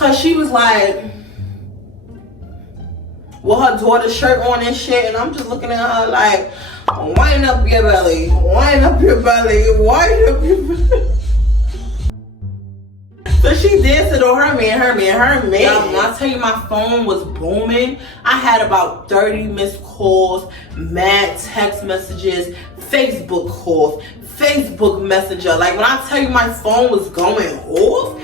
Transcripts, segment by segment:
Cause she was like, with her daughter's shirt on and shit, and I'm just looking at her like, wind up your belly, wind up your belly, wind up your belly. So she dancing on her man. When I tell you my phone was booming, I had about 30 missed calls, mad text messages, Facebook calls, Facebook Messenger. Like when I tell you my phone was going off.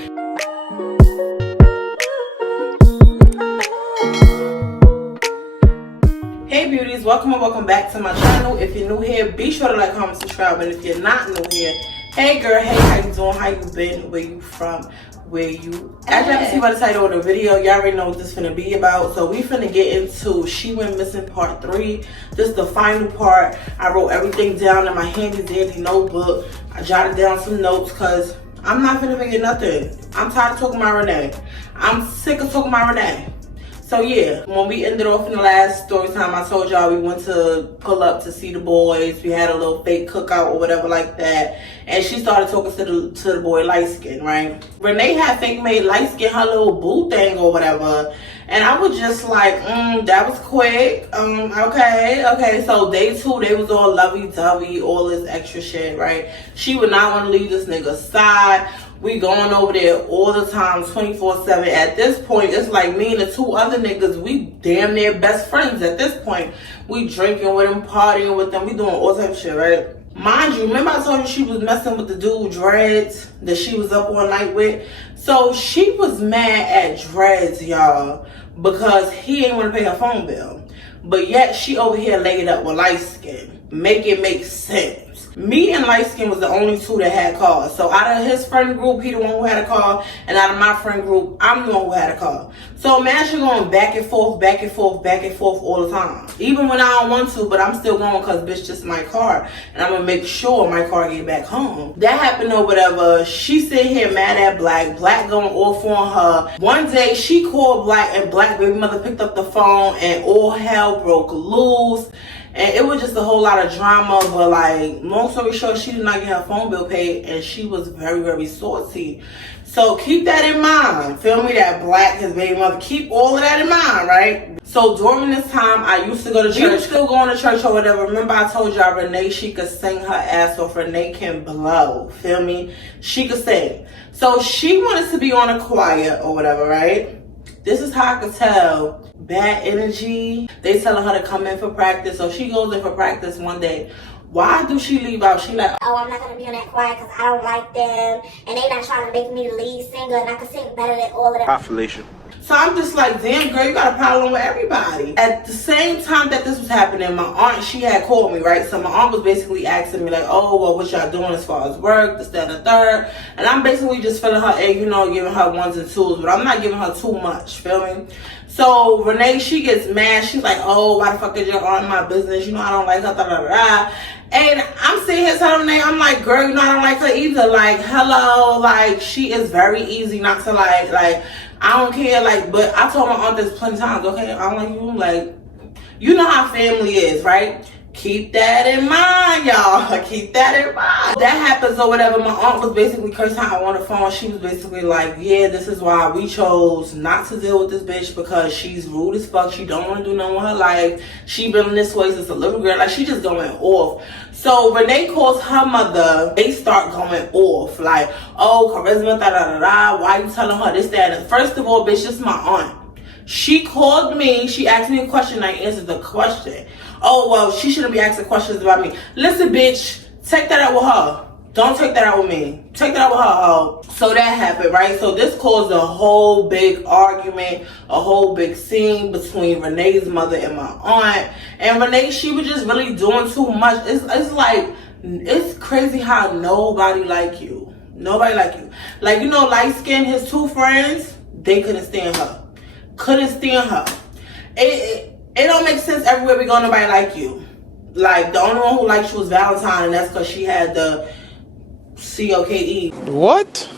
Hey beauties, welcome and welcome back to my channel. If you're new here, be sure to like, comment, subscribe, and if you're not new here, hey girl, hey, how you doing, how you been, where you from, where you at? As y'all can see by the title of the video, y'all already know what this finna be about. So we finna get into She Went Missing Part 3. This is the final part. I wrote everything down in my handy dandy notebook. I jotted down some notes because I'm not finna forget nothing. I'm tired of talking about Renee. I'm sick of talking about Renee. So yeah, when we ended off in the last story time, I told y'all we went to pull up to see the boys. We had a little fake cookout or whatever like that. And she started talking to the boy light skin, right? Renee had fake made light skin her little boo thing or whatever. And I was just like, that was quick. Okay. So day 2, they was all lovey-dovey, all this extra shit, right? She would not want to leave this nigga's side. We going over there all the time, 24/7. At this point, it's like me and the 2 other niggas, we damn near best friends at this point. We drinking with them, partying with them, we doing all type of shit, right? Mind you, remember I told you she was messing with the dude Dreads that she was up all night with? So she was mad at Dreads, y'all, because he ain't want to pay her phone bill. But yet she over here laid up with light skin. Make it make sense. Me and light skin was the only 2 that had cars. So out of his friend group, he the one who had a car, and out of my friend group, I'm the one who had a car. So imagine going back and forth all the time. Even when I don't want to, but I'm still going because bitch, just my car, and I'm gonna make sure my car get back home. That happened or whatever. She sitting here mad at Black going off on her. One day she called Black, and Black baby mother picked up the phone, and all hell broke loose. And it was just a whole lot of drama, but like, long story short, she did not get her phone bill paid, and she was very, very saucy. So keep that in mind. Feel me? That Black, his baby mother, keep all of that in mind, right? So during this time, I used to go to church. We were still going to church or whatever. Remember I told y'all Renee, she could sing her ass off. Renee can blow. Feel me? She could sing. So she wanted to be on a choir or whatever, right? This is how I could tell bad energy. They telling her to come in for practice. So she goes in for practice one day. Why do she leave out? She like, oh, I'm not going to be on that choir because I don't like them. And they not trying to make me the lead singer. And I can sing better than all of them. Population. So I'm just like, damn girl, you got a problem with everybody. At the same time that this was happening, my aunt, she had called me, right? So my aunt was basically asking me like, oh, well, what y'all doing as far as work, this, that, and the third. And I'm basically just filling her in, you know, giving her 1s and 2s, but I'm not giving her too much, feel me? So Renee, she gets mad. She's like, oh, why the fuck is your aunt in my business? You know, I don't like her, da, da, da, da. And I'm sitting here telling Renee, I'm like, girl, you know, I don't like her either. Like, hello, like, she is very easy not to like, I don't care, like, but I told my aunt this plenty of times, okay, I don't like you, like, you know how family is, right? Keep that in mind, y'all. Keep that in mind. That happens or whatever. My aunt was basically cursing her on the phone. She was basically like, yeah, this is why we chose not to deal with this bitch, because she's rude as fuck. She don't want to do nothing with her life. She been this way since a little girl. Like, she just going off. So Renee calls her mother. They start going off. Like, oh, charisma, da da da da. Why you telling her this, that? And first of all, bitch, this is my aunt. She called me. She asked me a question. I answered the question. Oh, well, she shouldn't be asking questions about me. Listen, bitch, take that out with her. Don't take that out with me. Take that out with her, hoe. So that happened, right? So this caused a whole big argument, a whole big scene between Renee's mother and my aunt. And Renee, she was just really doing too much. It's like, it's crazy how nobody like you. Nobody like you. Like, you know, light skin, his 2 friends, they couldn't stand her. Couldn't stand her. It don't make sense everywhere we go, nobody like you. Like, the only one who liked you was Valentine, and that's because she had the COKE. What?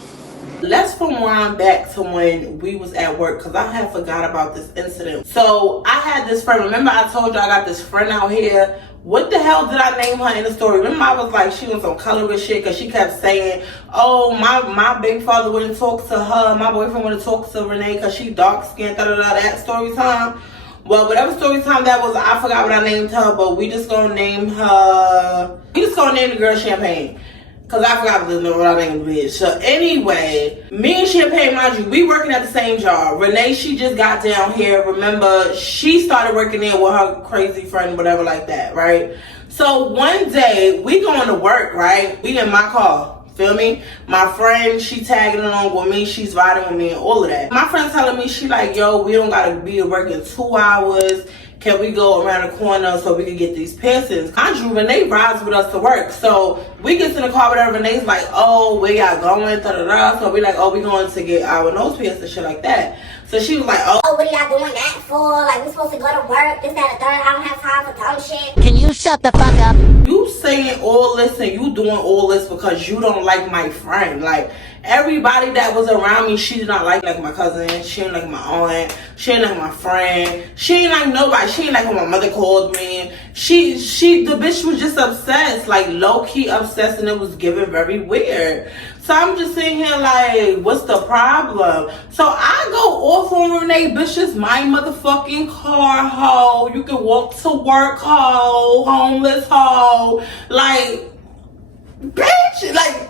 Let's rewind back to when we was at work, because I had forgot about this incident. So I had this friend. Remember I told you I got this friend out here What the hell did I name her in the story? Remember I was like, she was some colorist shit because she kept saying, oh, my baby father wouldn't talk to her. My boyfriend wouldn't talk to Renee because she dark skinned, that story time. Well, whatever story time that was, I forgot what I named her, but we just gonna name her, we just gonna name the girl Champagne. Cause I forgot what I named the bitch. So anyway, me and Champagne, mind you, we working at the same job. Renee, she just got down here. Remember, she started working there with her crazy friend, whatever like that, right? So one day, we going to work, right? We in my car, feel me? My friend, she tagging along with me. She's riding with me and all of that. My friend telling me, she like, yo, we don't gotta be at work in 2 hours. Can we go around the corner so we can get these piercings? Andrew, Renee rides with us to work. So we get in the car with her. Renee's like, oh, where y'all going? So we like, oh, we going to get our nose pierced and shit like that. So she was like, oh, what are y'all doing that for? Like, we supposed to go to work, this, that, and the third. I don't have time for dumb shit. Can you shut the fuck up? You saying all this and you doing all this because you don't like my friend. Like, everybody that was around me, she did not like my cousin. She didn't like my aunt. She didn't like my friend. She didn't like nobody. She didn't like when my mother called me. The bitch was just obsessed, like low-key obsessed, and it was giving very weird. So I'm just sitting here like, what's the problem? So I go off on Renee, bitch, it's my motherfucking car, ho. You can walk to work, ho. Homeless, ho. Like, bitch, like,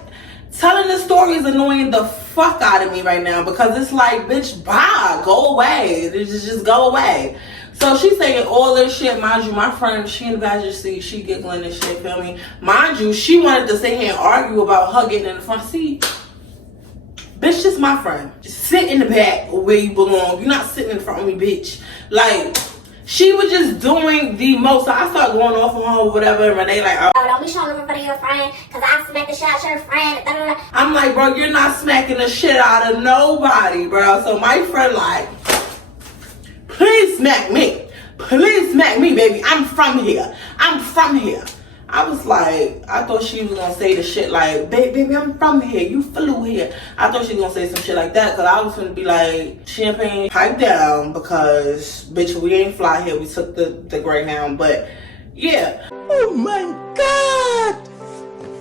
telling the story is annoying the fuck out of me right now because it's like, bitch, bye, go away. Just go away. So she's saying all this shit. Mind you, my friend, she in the passenger seat, she giggling and shit, feel me? Mind you, she wanted to sit here and argue about her getting in the front seat. Bitch, just my friend. Just sit in the back where you belong. You're not sitting in front of me, bitch. Like, she was just doing the most. So I started going off on her or whatever, and Renee like, oh, don't be showing up in front of your friend, because I smack the shit out your friend. I'm like, bro, you're not smacking the shit out of nobody, bro. So my friend like, please smack me. Please smack me, baby. I'm from here. I'm from here. I was like, I thought she was going to say the shit like, baby, I'm from here. You flew here. I thought she was going to say some shit like that because I was going to be like, Champagne, pipe down because, bitch, we ain't fly here. We took the Greyhound. But, yeah. Oh, my God.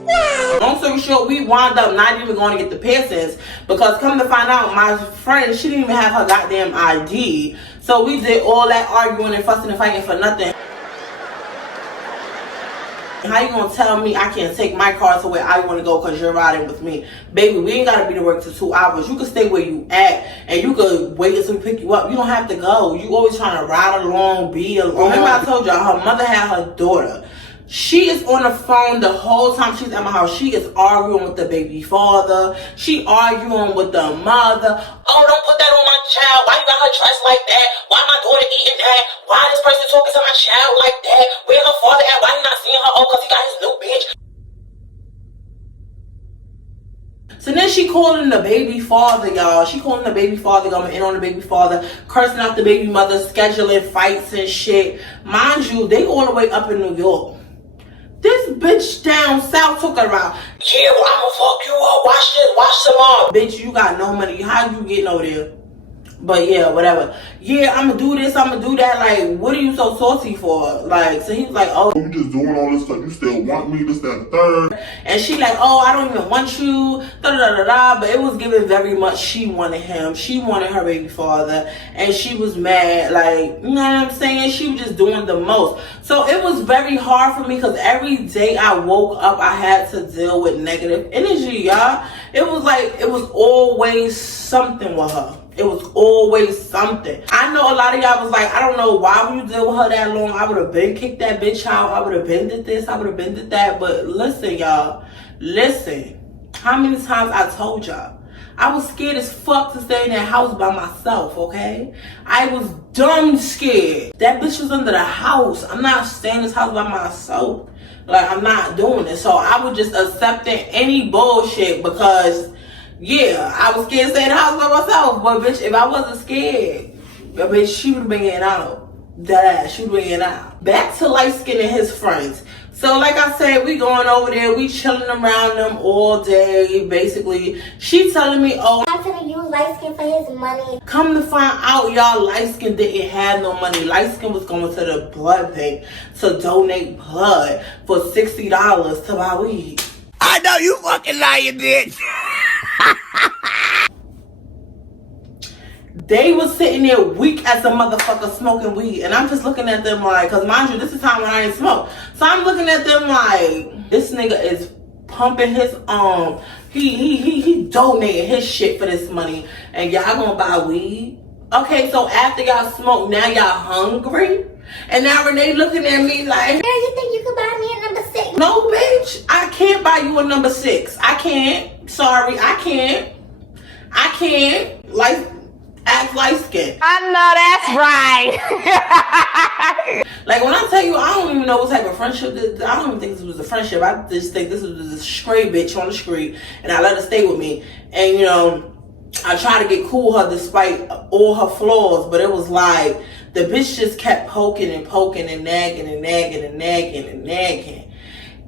Wow. Long story short, we wound up not even going to get the piercings because come to find out, my friend, she didn't even have her goddamn ID. So we did all that arguing and fussing and fighting for nothing. How you gonna tell me I can't take my car to where I want to go because you're riding with me? Baby, we ain't gotta be to work till 2 hours. You can stay where you at and you could wait until we pick you up. You don't have to go. You always trying to ride along, be alone. Remember I told y'all her mother had her daughter. She is on the phone the whole time she's at my house. She is arguing with the baby father. She arguing with the mother. Oh, don't put that on my child. Why you got her dressed like that? Why my daughter eating that? Why this person talking to my child like that? Where her father at? Why you not seeing her? Oh, because he got his new bitch. So then she calling the baby father, y'all. She calling the baby father, going in on the baby father, cursing out the baby mother, scheduling fights and shit. Mind you, they all the way up in New York. This bitch down south took her out. Yeah, well, I'ma fuck you up. Watch this, watch some more. Bitch, you got no money. How you getting over there? But yeah, whatever. Yeah, I'ma do this, I'ma do that. Like, what are you so salty for? Like, so he was like, oh, you just doing all this stuff. You still want me, this, that, and the third. And she like, oh, I don't even want you. Da-da-da-da-da. But it was giving very much she wanted him. She wanted her baby father. And she was mad. Like, you know what I'm saying? She was just doing the most. So it was very hard for me because every day I woke up, I had to deal with negative energy, y'all. It was like, it was always something with her. It was always something. I know a lot of y'all was like, I don't know why when you deal with her that long, I would have been kicked that bitch out. I would have been did this. I would have been did that. But listen, y'all. Listen. How many times I told y'all? I was scared as fuck to stay in that house by myself, okay? I was dumb scared. That bitch was under the house. I'm not staying in this house by myself. Like, I'm not doing it. So I was just accepting any bullshit because... yeah, I was scared to stay in the house by myself. But bitch, if I wasn't scared, bitch, she would have been getting out. That she would have been getting out. Back to Light Skin and his friends. So like I said, we going over there, we chilling around them all day, basically. She telling me, oh, I'm gonna use use light skin for his money. Come to find out, y'all, light skin didn't have no money. Light skin was going to the blood bank to donate blood for $60 to buy weed. I know you fucking lying, bitch. They was sitting there weak as a motherfucker smoking weed. And I'm just looking at them like, because mind you, this is the time when I ain't smoke. So I'm looking at them like, this nigga is pumping his he donated his shit for this money. And y'all gonna buy weed? Okay, so after y'all smoke, now y'all hungry? And now Renee looking at me like, Girl, you think you could buy me a number 6? no, bitch, I can't buy you a number 6. I can't. Sorry, I can't. Like, act light skin. I know that's right. Like, when I tell you, I don't even know what type of friendship this, I don't even think this was a friendship. I just think this was a stray bitch on the street, and I let her stay with me. And, you know, I tried to get cool with her despite all her flaws, but it was like, the bitch just kept poking and poking and nagging and nagging and nagging and nagging.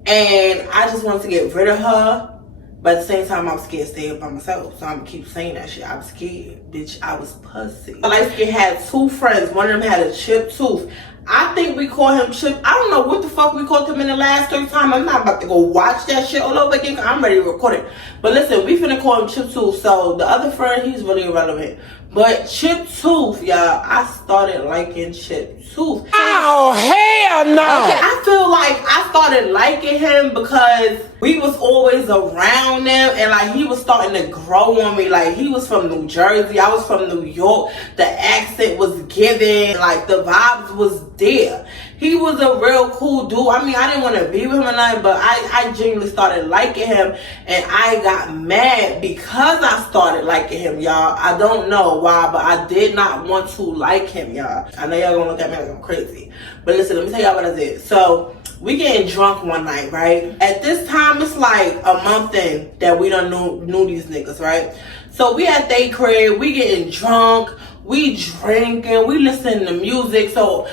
And I just wanted to get rid of her. But at the same time, I'm scared to stay up by myself. So I'm gonna keep saying that shit. I'm scared. Bitch, I was pussy. Light skin had 2 friends. One of them had a chip tooth. I think we call him Chip. I don't know what the fuck we called him in the last 3 times. I'm not about to go watch that shit all over again. I'm ready to record it. But listen, we finna call him Chip Tooth. So the other friend, he's really irrelevant. But Chip Tooth, y'all, I started liking Chip Tooth. Oh, hell no. Okay, I feel like I started liking him because we was always around him, and like he was starting to grow on me. Like, he was from New Jersey, I was from New York. The accent was given, like the vibes was there. He was a real cool dude. I mean, I didn't want to be with him or nothing, but I genuinely started liking him, and I got mad because I started liking him, y'all. I don't know why, but I did not want to like him, y'all. I know y'all gonna look at me like I'm crazy, but listen, let me tell y'all what I did. So we getting drunk one night, right? At this time, it's like a month in that we done knew these niggas, right? So we at they crib, we getting drunk, we drinking, we listening to music. So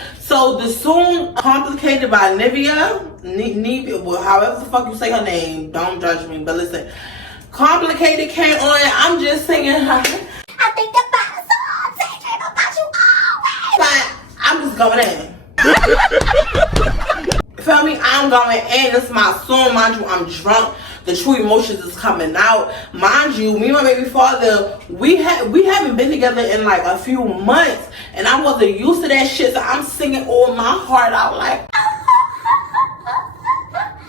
the song Complicated by Nivea, well, however the fuck you say her name, don't judge me, but listen, Complicated came on, and I'm just singing her. I think about the song, daydream about you always. Like, I'm just going in. Feel me? I'm going in. This is my song. Mind you, I'm drunk. The true emotions is coming out. Mind you, me and my baby father, we haven't been together in like a few months, and I wasn't used to that shit, so I'm singing all my heart out like.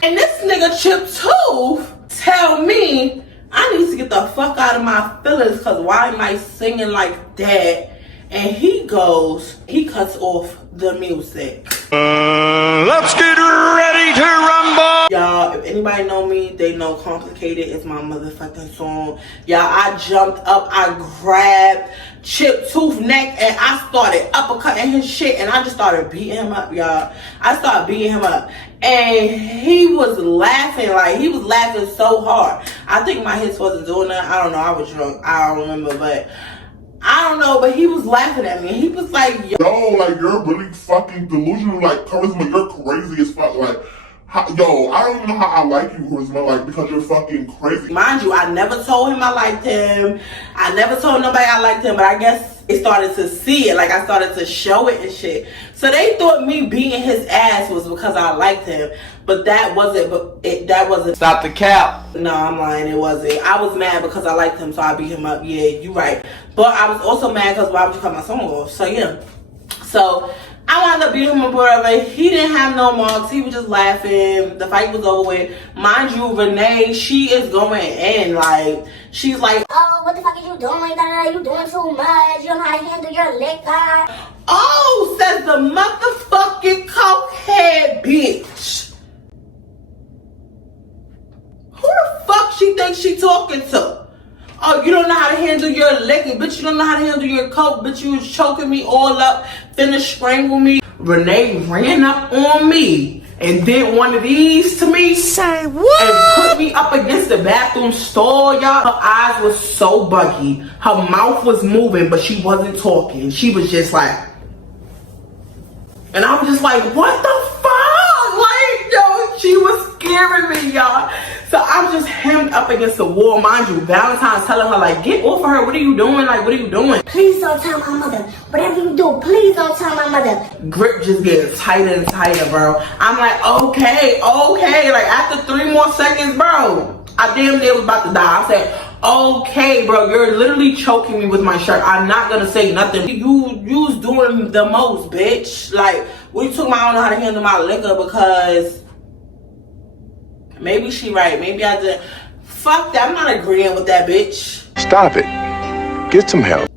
And this nigga Chip Tooth tell me I need to get the fuck out of my feelings, because why am I singing like that? And he cuts off the music. Let's get ready to rumble! Y'all, if anybody know me, they know Complicated is my motherfucking song. Y'all, I jumped up, I grabbed Chip Tooth neck, and I started uppercutting his shit, and I just started beating him up, y'all. I started beating him up. And he was laughing, like, he was laughing so hard. I think my hips wasn't doing that. I don't know, I was drunk. I don't remember, but I don't know, but he was laughing at me. He was like, Yo, like, you're really fucking delusional. Like, Charisma, you're crazy as fuck. Like, yo, I don't even know how I like you, Charisma, like, because you're fucking crazy. Mind you, I never told him I liked him. I never told nobody I liked him, but I guess they started to see it. Like, I started to show it and shit. So they thought me beating his ass was because I liked him. But that wasn't, that wasn't. Stop the cap. No, I'm lying, it wasn't. I was mad because I liked him, so I beat him up. Yeah, you right. But I was also mad because why would you cut my song off? So yeah. So I wound up beating him up, whatever. He didn't have no marks. He was just laughing. The fight was over with. Mind you, Renee, she is going in. Like, she's like, oh, what the fuck are you doing? You doing too much. You don't know how to handle your liquor. oh, says the motherfucking cokehead bitch. Who the fuck she thinks she talking to? Oh, you don't know how to handle your liquor, bitch. You don't know how to handle your coke, bitch. You was choking me all up, finna strangle me. Renee ran up on me and did one of these to me. Say what? And put me up against the bathroom stall, y'all. Her eyes was so buggy. Her mouth was moving, but she wasn't talking. She was just like, and I was just like, what the fuck? Like, yo, she was scaring me, y'all. So I was just hemmed up against the wall, mind you. Valentine's telling her, like, get off of her. What are you doing? Like, what are you doing? Please don't tell my mother. Whatever you do, please don't tell my mother. Grip just gets tighter and tighter, bro. I'm like, okay. Like, after 3 more seconds, bro, I damn near was about to die. I said, okay, bro, you're literally choking me with my shirt. I'm not gonna say nothing. You's doing the most, bitch. Like, we took my, I don't know how to handle my liquor because maybe she right. Maybe I did. Fuck that. I'm not agreeing with that bitch. Stop it. Get some help.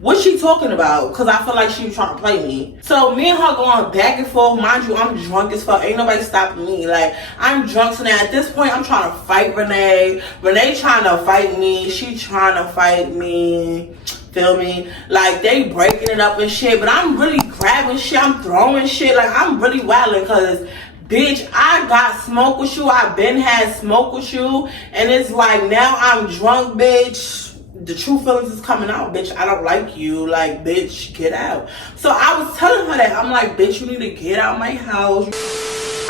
What's she talking about? Because I feel like she was trying to play me. So me and her going back and forth. Mind you, I'm drunk as fuck. Ain't nobody stopping me. Like, I'm drunk. So now at this point, I'm trying to fight Renee. Renee trying to fight me. She trying to fight me. Feel me? Like, they breaking it up and shit. But I'm really grabbing shit. I'm throwing shit. Like, I'm really wilding because, bitch, I got smoke with you. I been had smoke with you. And it's like, now I'm drunk, bitch. The true feelings is coming out, bitch. I don't like you. Like, bitch, get out. So I was telling her that. I'm like, bitch, you need to get out of my house.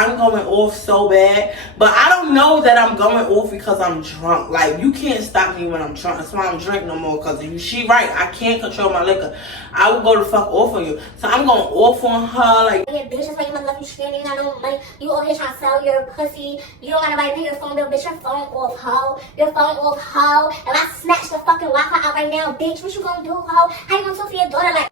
I'm going off so bad. But I don't know that I'm going off because I'm drunk. Like, you can't stop me when I'm drunk. That's why I don't drink no more. Because she right. I can't control my liquor. I will go the fuck off on you. So I'm going off on her. Like, Yeah, bitch, that's why you mother love you stranded. You got no money. You over here trying to sell your pussy. You don't got nobody to pay your phone bill, bitch. Your phone off, hoe. Your phone off, hoe. And I snatch the fucking Wi-Fi out right now, bitch. What you gonna do, hoe? How you gonna talk to your daughter like?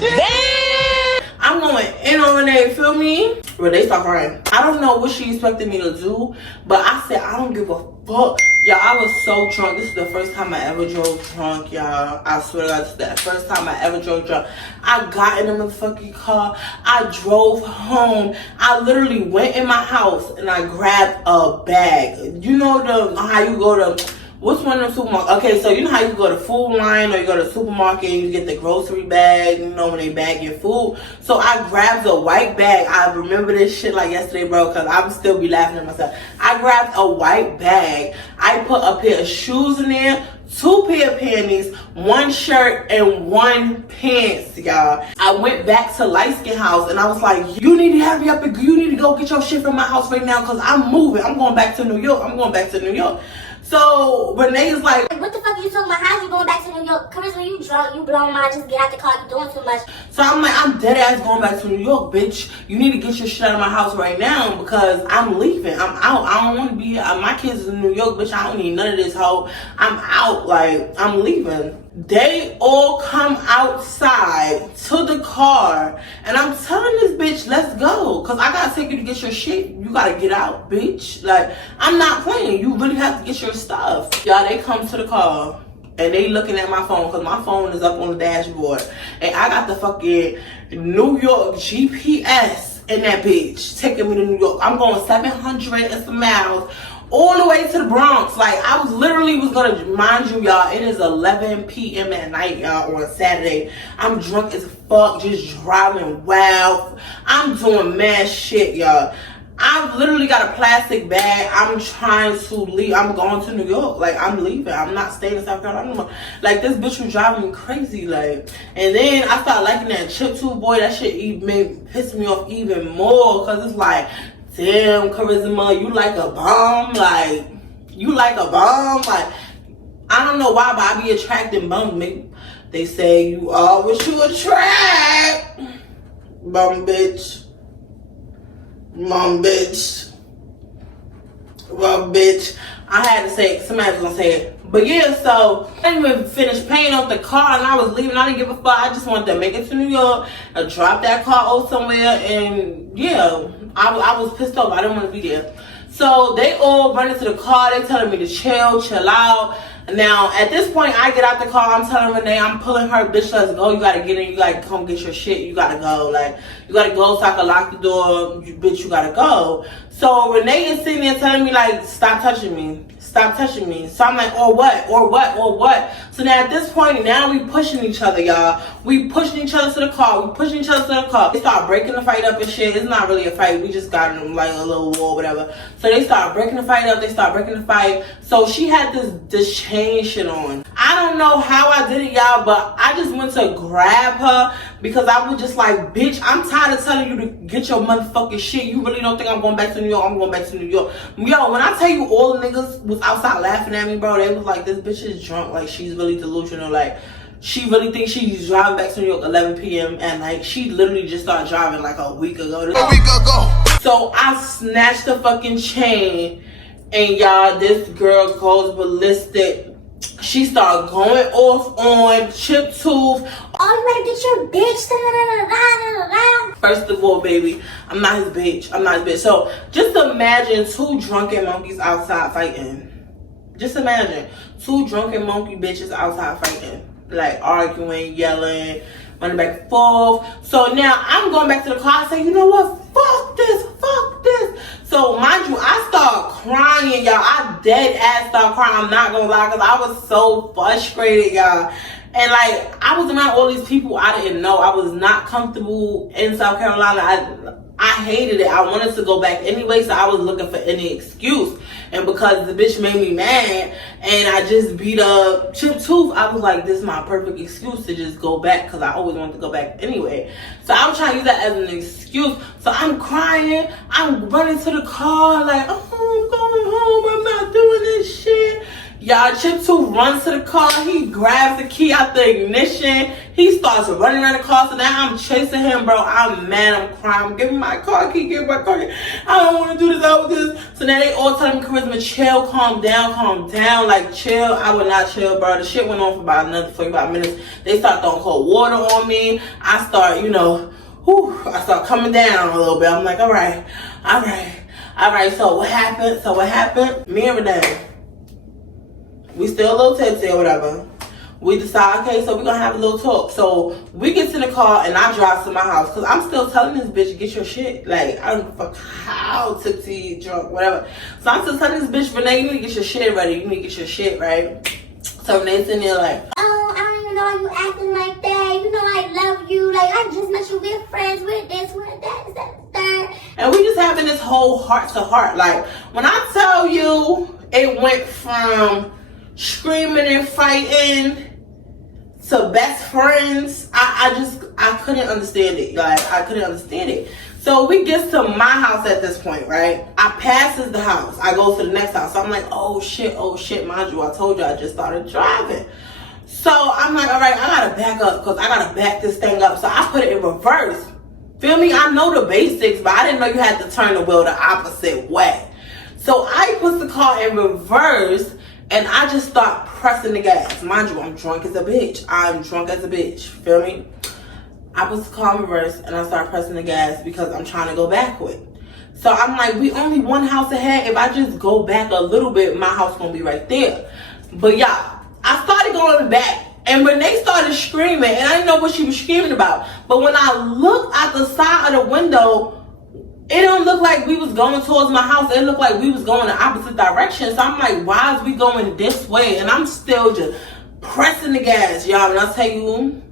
damn! I'm going in on Renee, feel me? Renee start crying. I don't know what she expected me to do, but I said I don't give a fuck. Y'all, I was so drunk. This is the first time I ever drove drunk, y'all. I swear to God, this is the first time I ever drove drunk. I got in the motherfucking car. I drove home. I literally went in my house and I grabbed a bag. You know how you go to, what's one of them supermarkets? Okay, so you know how you go to Food Line or you go to the supermarket and you get the grocery bag, you know, when they bag your food. So I grabbed a white bag. I remember this shit like yesterday, bro, because I would still be laughing at myself. I grabbed a white bag. I put a pair of shoes in there, 2 pair of panties, 1 shirt, and 1 pants, y'all. I went back to Light Skin House and I was like, you need to hurry up and you need to go get your shit from my house right now because I'm moving. I'm going back to New York. So Renee is like, What the fuck are you talking about? How you going back to New York? Charisma, you drunk, you blown mind, just get out the car, you doing too much. so I'm like, I'm dead ass going back to New York, bitch. You need to get your shit out of my house right now because I'm leaving. I'm out. I don't want to be here. My kids is in New York, bitch. I don't need none of this hoe. I'm out. Like, I'm leaving. They all come outside to the car and I'm telling this bitch, let's go. Cause I gotta take you to get your shit. You gotta get out, bitch. Like, I'm not playing. You really have to get your stuff. Y'all, they come to the car and they looking at my phone because my phone is up on the dashboard. And I got the fucking New York GPS in that bitch taking me to New York. I'm going 700 and some miles all the way to the Bronx. Like, I was gonna, mind you, y'all, it is 11 p.m. at night, y'all, on Saturday. I'm drunk as fuck, just driving wild. I'm doing mad shit, y'all. I've literally got a plastic bag. I'm trying to leave. I'm going to New York. Like, I'm leaving. I'm not staying in South Carolina anymore. Like, this bitch was driving me crazy. Like, and then I started liking that Chiptooth boy. That shit even pissed me off even more. Because it's like, damn, Charisma, you like a bomb? Like, you like a bomb? Like, I don't know why, but I be attracting bums. Maybe they say you are what you attract. Bum bitch. Mom bitch. Well, bitch. I had to say it. Somebody was gonna say it. But yeah, so I didn't even finish paying off the car and I was leaving. I didn't give a fuck. I just wanted to make it to New York and drop that car off somewhere. And yeah, I was pissed off. I didn't want to be there. So they all run into the car. They telling me to chill out. Now, at this point, I get out the car. I'm telling Renee, I'm pulling her, bitch, let's go. You gotta get in. You gotta come get your shit. You gotta go. Like, you gotta go so I can lock the door. Bitch, you gotta go. So Renee is sitting there telling me, like, stop touching me. Stop touching me. So I'm like, or what? So now at this point, now we pushing each other, y'all. We pushing each other to the car. They start breaking the fight up and shit. It's not really a fight. We just got in like a little war, whatever. So they start breaking the fight up. So she had this chain shit on. I don't know how I did it, y'all, but I I just went to grab her because I was just like, bitch, I'm tired of telling you to get your motherfucking shit. You really don't think I'm going back to New York? I'm going back to New York. Yo, when I tell you all the niggas was outside laughing at me, bro, they was like, this bitch is drunk. Like, she's really delusional. Like, she really thinks she's driving back to New York 11 p.m. at night. She literally just started driving like a week ago. So I snatched the fucking chain, and y'all, this girl goes ballistic. She started going off on Chiptooth. Oh, you better get your bitch. First of all, baby, I'm not his bitch. I'm not his bitch. So just imagine two drunken monkeys outside fighting. Just imagine two drunken monkey bitches outside fighting. Like arguing, yelling, running back and forth. So now I'm going back to the car. I say, you know what? Fuck this. Fuck this. So mind you, I start crying, y'all. I dead ass start crying. I'm not gonna lie, because I was so frustrated, y'all. And like, I was around all these people I didn't know. I was not comfortable in South Carolina. I hated it. I wanted to go back anyway, so I was looking for any excuse. And because the bitch made me mad and I just beat up Chiptooth, I was like, this is my perfect excuse to just go back, because I always wanted to go back anyway. So I was trying to use that as an excuse. So I'm crying. I'm running to the car like, oh, I'm going home. I'm not doing this shit. Y'all, Chiptooth runs to the car. He grabs the key out the ignition. He starts running around the car. So now I'm chasing him, bro. I'm mad. I'm crying. Give me my car key. Give me my car key. I don't want to do this. So now they all telling me, Charisma, chill, calm down. Like, chill. I would not chill, bro. The shit went on for about another 45 minutes. They start throwing cold water on me. I start, I start coming down a little bit. I'm like, all right. So what happened? Me and Renee, we still a little tipsy or whatever. We decide, okay, so we're gonna have a little talk. So we get to the car and I drive to my house, because I'm still telling this bitch, get your shit. Like, I don't give a fuck how tipsy, drunk, whatever. So I'm still telling this bitch, Renee, you need to get your shit ready. You need to get your shit right. So Renee's in there like, oh, I don't even know why you acting like that. You know I love you. Like, I just met you. We're friends. We're this, we're that, is that third. And we just having this whole heart to heart. Like, when I tell you, it went from screaming and fighting to best friends, I couldn't understand it. Like, I couldn't understand it. So we get to my house at this point, right? I passes the house. I go to the next house. So I'm like, oh shit. Mind you, I told you I just started driving. So I'm like, all right, I gotta back up, because I gotta back this thing up. So I put it in reverse. Feel me? I know the basics, but I didn't know you had to turn the wheel the opposite way. So I put the car in reverse, and I just start pressing the gas. Mind you, I'm drunk as a bitch. Feel me? I put the car in reverse, and I start pressing the gas because I'm trying to go backward. So I'm like, we only one house ahead. If I just go back a little bit, my house gonna be right there. But y'all, I started going back, and Renee started screaming, and I didn't know what she was screaming about. But when I looked out the side of the window, it don't look like we was going towards my house. It looked like we was going the opposite direction. So I'm like, why is we going this way? And I'm still just pressing the gas, y'all. And I tell you,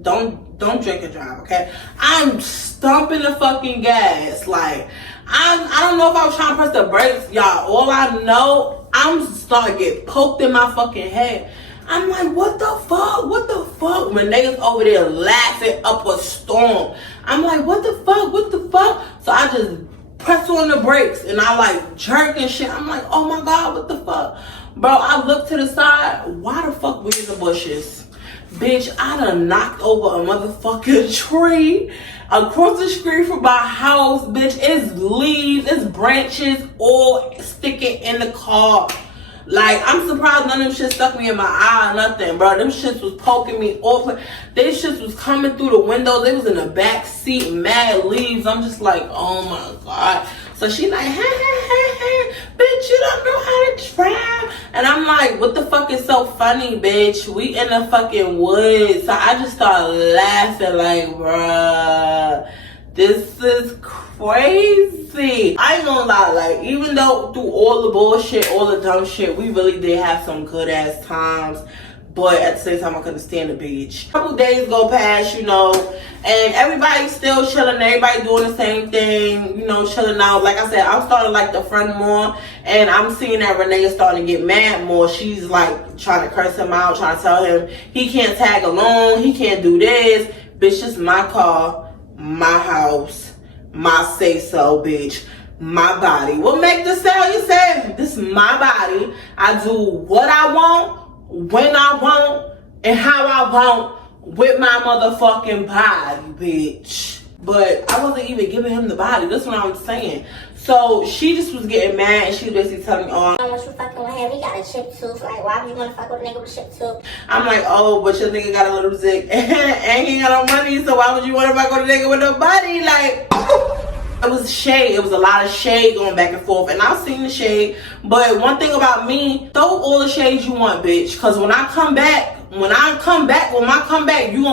don't drink and drive, okay? I'm stomping the fucking gas. Like, I don't know if I was trying to press the brakes, y'all. All I know, I'm starting to get poked in my fucking head. I'm like, what the fuck? Renee's over there laughing up a storm. I'm like, what the fuck? So I just press on the brakes, and I like jerk and shit. I'm like, oh my God, what the fuck? Bro, I look to the side. Why the fuck we in the bushes? Bitch, I done knocked over a motherfucking tree across the street from my house. Bitch, it's leaves, it's branches all sticking in the car. Like, I'm surprised none of them shit stuck me in my eye or nothing, bro. Them shits was poking me off. They shits was coming through the windows. They was in the back seat, mad leaves. I'm just like, oh my God. So she like, hey, bitch, you don't know how to drive. And I'm like, what the fuck is so funny, bitch? We in the fucking woods. So I just started laughing like, bruh, this is crazy. I ain't gonna lie, like, even though through all the bullshit, all the dumb shit, we really did have some good ass times. but at the same time I couldn't stand the bitch. A couple days go past, you know, and everybody's still chilling, everybody doing the same thing, you know, chilling out. Like I said, I'm starting to like the friend more, and I'm seeing that Renee is starting to get mad more. She's like trying to curse him out, trying to tell him he can't tag along, he can't do this. Bitch, this is my car, my house, my say so, bitch. My body. What make the sale? You said this is my body. I do what I want, when I want, and how I want with my motherfucking body, bitch. But I wasn't even giving him the body. That's what I'm saying. So she just was getting mad, and she was basically telling me, oh, I don't want you fucking with him. He got a chip tooth. Like, why would you want to fuck with a nigga with a chip tooth? I'm like, oh, but your nigga got a little dick and he ain't got no money, so why would you want to fuck with a nigga with no body? Like, it was shade. It was a lot of shade going back and forth, and I've seen the shade. But one thing about me, throw all the shade you want, bitch. Because when I come back, you gonna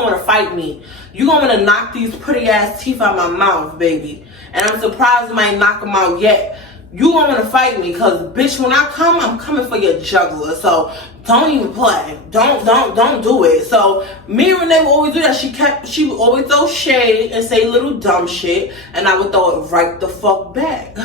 want to fight me. You gonna want to knock these pretty ass teeth out my mouth, baby. And I'm surprised I ain't knock them out yet. You gonna want to fight me, because bitch, when I come, I'm coming for your jugular. So don't even play. Don't do it. So me and Renee would always do that. She would always throw shade and say little dumb shit, and I would throw it right the fuck back.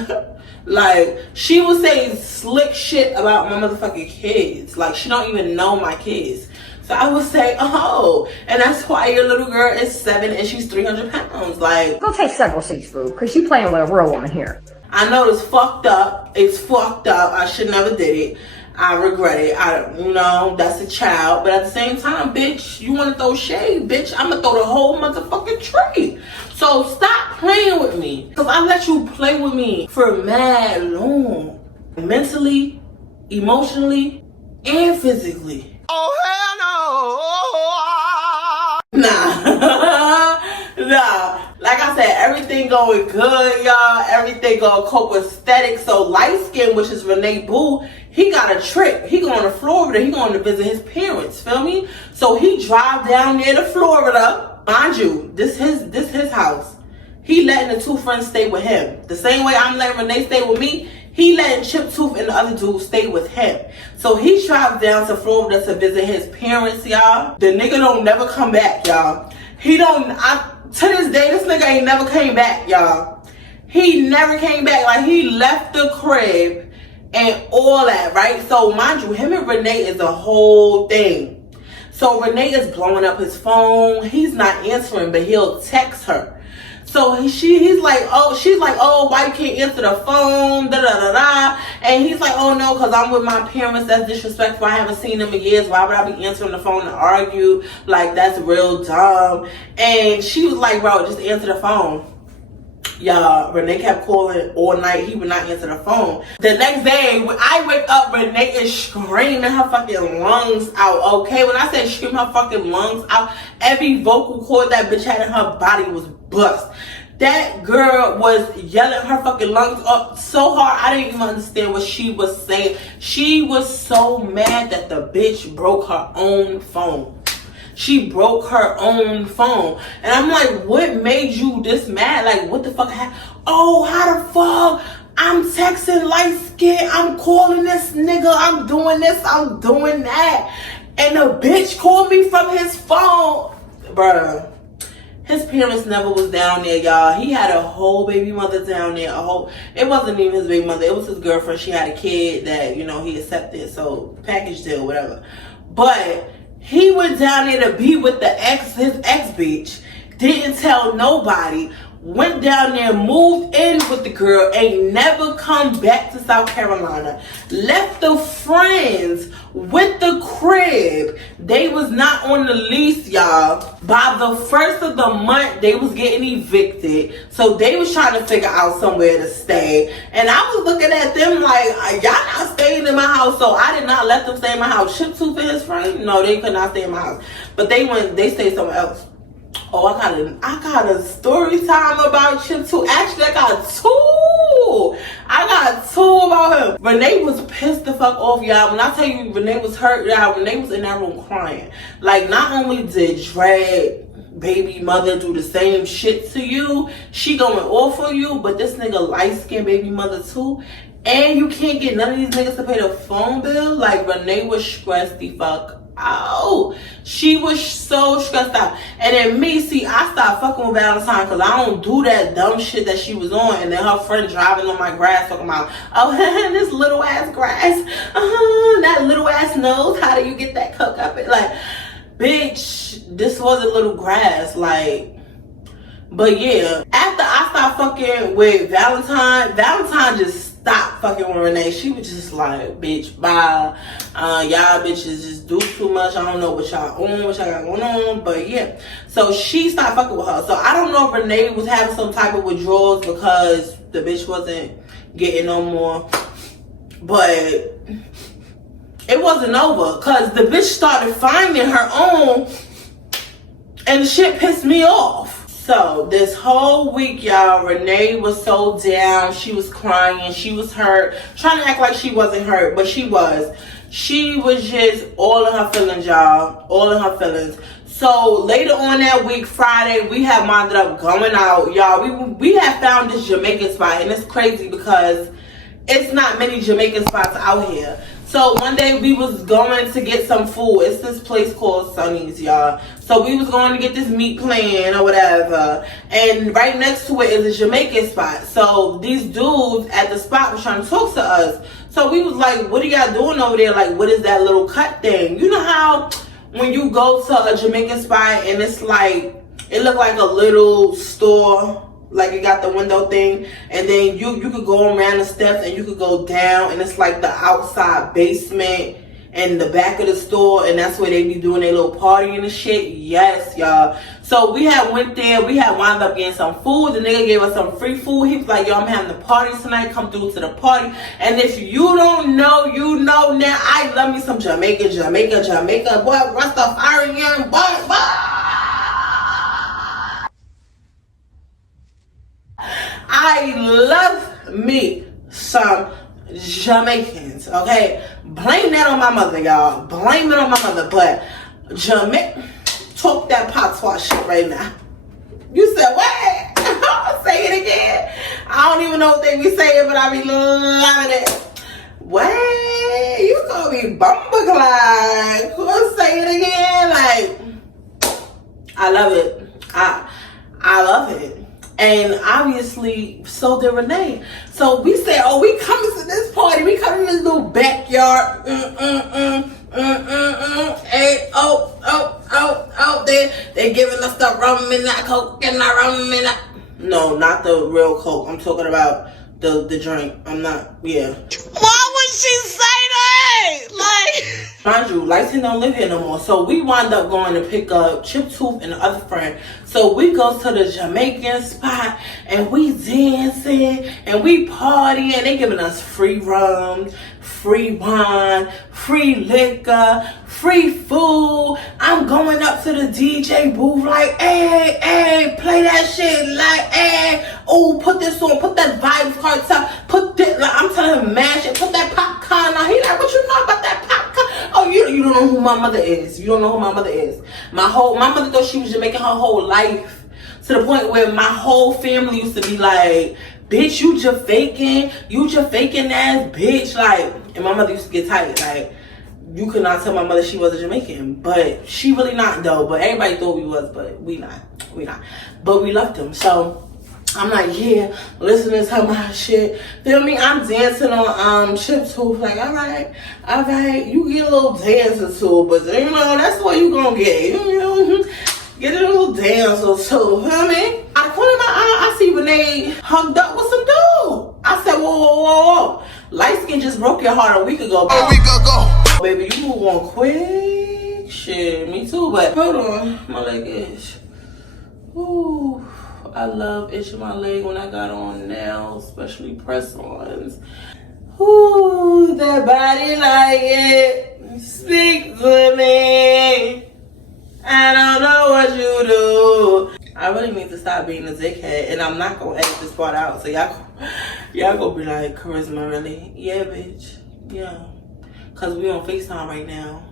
Like, she would say slick shit about my motherfucking kids. Like, she don't even know my kids. So I would say, oh, and that's why your little girl is 7 and she's 300 pounds. Like, Go take several seats, boo, because you playing with a real woman here. I know it's fucked up. It's fucked up. I should never did it. I regret it. You know, that's a child. But at the same time, bitch, you want to throw shade, bitch, I'm going to throw the whole motherfucking tree. So stop playing with me. Because I let you play with me for mad long. Mentally, emotionally, and physically. Oh, hell no! Nah. Like I said, everything going good, y'all. Everything going copacetic. So light skin, which is Renee Boo, he got a trip. He going to Florida. He going to visit his parents. Feel me? So he drive down there to Florida. Mind you, this his house. He letting the two friends stay with him. The same way I'm letting Renee stay with me, he letting Chiptooth and the other dude stay with him. So he drives down to Florida to visit his parents, y'all. The nigga don't never come back, y'all. He don't, to this day, this nigga ain't never came back, y'all. He never came back. Like, he left the crib and all that, right? So mind you, him and Renee is a whole thing. So Renee is blowing up his phone. He's not answering, but he'll text her. So he's like, oh, she's like, oh, why you can't answer the phone, da da da da. And he's like, oh no, because I'm with my parents. That's disrespectful. I haven't seen them in years. Why would I be answering the phone to argue? Like, that's real dumb. And she was like, bro, just answer the phone. Y'all, Renee kept calling all night. He would not answer the phone. The next day, when I wake up, Renee is screaming her fucking lungs out, okay? When I say scream her fucking lungs out, every vocal cord that bitch had in her body was bust. That girl was yelling her fucking lungs up so hard, I didn't even understand what she was saying. She was so mad that the bitch broke her own phone. She broke her own phone. And I'm like, what made you this mad? Like, what the fuck happened? Oh, how the fuck? I'm texting light skin. I'm calling this nigga. I'm doing this. I'm doing that. And the bitch called me from his phone. Bruh. His parents never was down there, y'all. He had a whole baby mother down there. It wasn't even his baby mother. It was his girlfriend. She had a kid that, you know, he accepted. So, package deal, whatever. But he went down there to be with his ex bitch. Didn't tell nobody. Went down there, moved in with the girl, ain't never come back to South Carolina. Left the friends with the crib. They was not on the lease, y'all. By the first of the month, they was getting evicted. So they was trying to figure out somewhere to stay. And I was looking at them like, y'all not staying in my house. So I did not let them stay in my house. Chiptooth and his friend, no, they could not stay in my house. But they stayed somewhere else. Oh, I got a story time about Chiptooth. Actually, I got two about him. Renee was pissed the fuck off, y'all. When I tell you Renee was hurt, y'all, Renee was in that room crying. Like, not only did drag baby mother do the same shit to you, she going off for you, but this nigga light-skinned baby mother too. And you can't get none of these niggas to pay the phone bill. Like, Renee was stressed the fuck out. She was so stressed out. And then me, see, I stopped fucking with Valentine because I don't do that dumb shit that she was on. And then her friend driving on my grass talking about, oh, this little ass grass. That little ass nose. How do you get that coke up it? Like, bitch, this wasn't little grass. Like, but yeah. After I stopped fucking with Valentine just stopped fucking with Renee. She was just like, bitch, bye. Y'all bitches just do too much. I don't know what y'all on, what y'all got going on. But yeah. So she stopped fucking with her. So I don't know if Renee was having some type of withdrawals because the bitch wasn't getting no more. But it wasn't over. Because the bitch started finding her own. And the shit pissed me off. So this whole week, y'all, Renee was so down. She was crying. She was hurt. Trying to act like she wasn't hurt, but she was. She was just all in her feelings, y'all. All in her feelings. So later on that week, Friday, we had wound up going out, y'all. We had found this Jamaican spot, and it's crazy because it's not many Jamaican spots out here. So one day we was going to get some food. It's this place called Sonny's, y'all. So we was going to get this meat plan or whatever. And right next to it is a Jamaican spot. So these dudes at the spot was trying to talk to us. So we was like, what are y'all doing over there? Like, what is that little cut thing? You know how when you go to a Jamaican spot and it's like, it look like a little store. Like it got the window thing, and then you could go around the steps and you could go down, and it's like the outside basement and the back of the store, and that's where they be doing their little party and shit. Yes, y'all. So we had went there. We had wound up getting some food. The nigga gave us some free food. He was like, yo, I'm having the party tonight. Come through to the party. And if you don't know, you know now. I love me some Jamaica. Boy, Rastafarian, boy. I love me some Jamaicans, okay? Blame that on my mother, y'all. Blame it on my mother. But talk that patois shit right now. You said what? Say it again. I don't even know what they be saying, but I be loving it. What? You gonna be bumbleclad. Say it again. Like, I love it. I love it. And obviously, so did Renee. So we said, oh, we coming to this party. We coming to this little backyard. Hey, oh, they giving us the rum and that coke and the rum and that. No, not the real coke. I'm talking about the drink. I'm not, yeah. Why would she say that? Like, mind you, Lighten don't live here no more. So we wound up going to pick up Chiptooth and the other friend. So we go to the Jamaican spot and we dancing and we partying. They giving us free rum, free wine, free liquor, free food. I'm going up to the DJ booth like, hey, play that shit. Like, hey, oh, put this on, put that Vibes cartel, put that, like, I'm telling him, mash it, put that popcorn on. He like, what you know about that popcorn? Oh, you don't know who my mother is. You don't know who my mother is. My mother thought she was Jamaican her whole life, to the point where my whole family used to be like, bitch, you just faking ass bitch. Like, and my mother used to get tight. Like, you could not tell my mother she was a Jamaican, but she really not though. But everybody thought we was, but we not. But we loved them. So I'm like, yeah, listening to my shit. Feel me? I'm dancing on Chiptooth. Like, all right, you get a little dance or two, but you know that's what you gonna get. You know, get a little dance or two. Feel me? Out of corner of my eye, I see Renee hugged up with some dude. I said, whoa. Light skin just broke your heart a week ago. Baby, you move on quick. Shit, me too. But hold on, my leg itch. Ooh. I love itching my leg when I got on nails, especially press-ons. Ooh, that body like it. Speak to me. I don't know what you do. I really need to stop being a dickhead, and I'm not gonna edit this part out. So y'all gonna be like, Charisma, really? Yeah, bitch. Yeah. Cause we on FaceTime right now.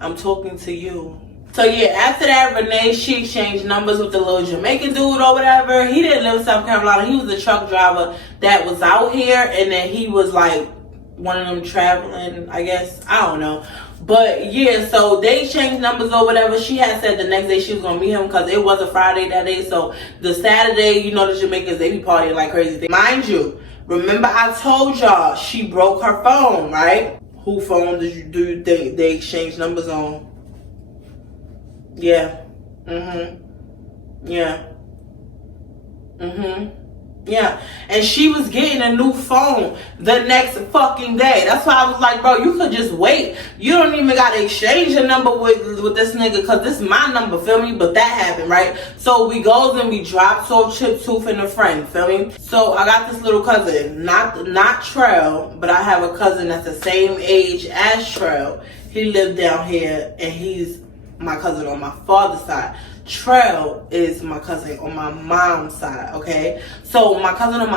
I'm talking to you. So yeah, after that, Renee, she exchanged numbers with the little Jamaican dude or whatever. He didn't live in South Carolina. He was the truck driver that was out here, and then he was like one of them traveling, I guess. I don't know. But yeah, so they changed numbers or whatever. She had said the next day she was gonna meet him because it was a Friday that day. So the Saturday, you know, the Jamaicans, they be partying like crazy. Mind you, remember I told y'all she broke her phone, right? Who phone did you think they exchanged numbers on? Yeah. Yeah. Yeah, and she was getting a new phone the next fucking day. That's why I was like, bro, you could just wait. You don't even gotta exchange a number with this nigga, because this is my number, feel me? But that happened, right? So we goes and we drops off Chiptooth and a friend, feel me? So I got this little cousin, not Trell, but I have a cousin that's the same age as Trell. He lived down here, and he's my cousin on my father's side. Trell is my cousin on my mom's side, okay? So my cousin on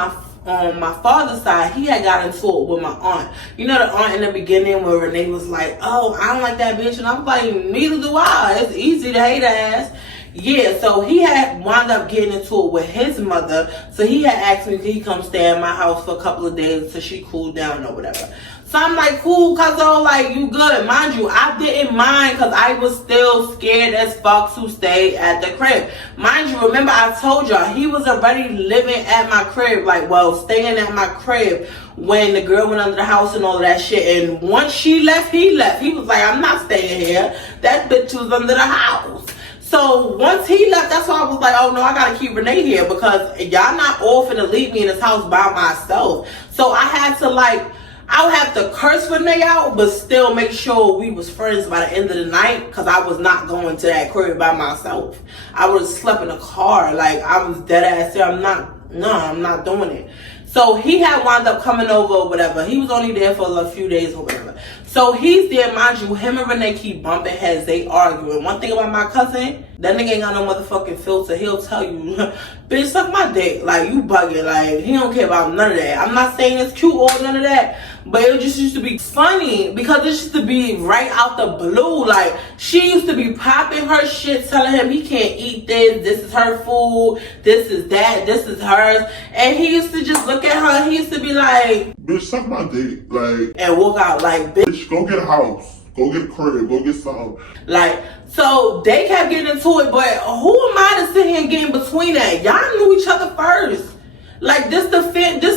my father's side, he had got into it with my aunt. You know the aunt in the beginning where Renee was like, oh, I don't like that bitch. And I was like, neither do I. It's easy to hate ass. Yeah, so he had wound up getting into it with his mother. So he had asked me, could he come stay at my house for a couple of days until she cooled down or whatever. So I'm like, cool, cuzzo, like, you good. Mind you, I didn't mind because I was still scared as fuck to stay at the crib. Mind you, remember I told y'all, he was already living at my crib, like, well, staying at my crib when the girl went under the house and all of that shit. And once she left, he left. He was like, I'm not staying here. That bitch was under the house. So once he left, that's why I was like, oh no, I gotta keep Renee here because y'all not all finna leave me in this house by myself. So I had to I would have to curse Renee out, but still make sure we was friends by the end of the night because I was not going to that crib by myself. I would have slept in a car. Like, I was dead ass there. I'm not doing it. So he had wound up coming over or whatever. He was only there for a few days or whatever. So he's there, mind you, him and Renee keep bumping heads. They arguing. One thing about my cousin, that nigga ain't got no motherfucking filter. He'll tell you, bitch, suck my dick. Like, you bugging. Like, he don't care about none of that. I'm not saying it's cute or none of that. But it just used to be funny because it used to be right out the blue. Like, she used to be popping her shit, telling him he can't eat this. This is her food. This is that. This is hers. And he used to just look at her. He used to be like, bitch, suck my dick. Like, and walk out like, bitch, go get a house. Go get a crib. Go get something. Like, so they kept getting into it. But who am I to sit here and get in between that? Y'all knew each other first. Like, this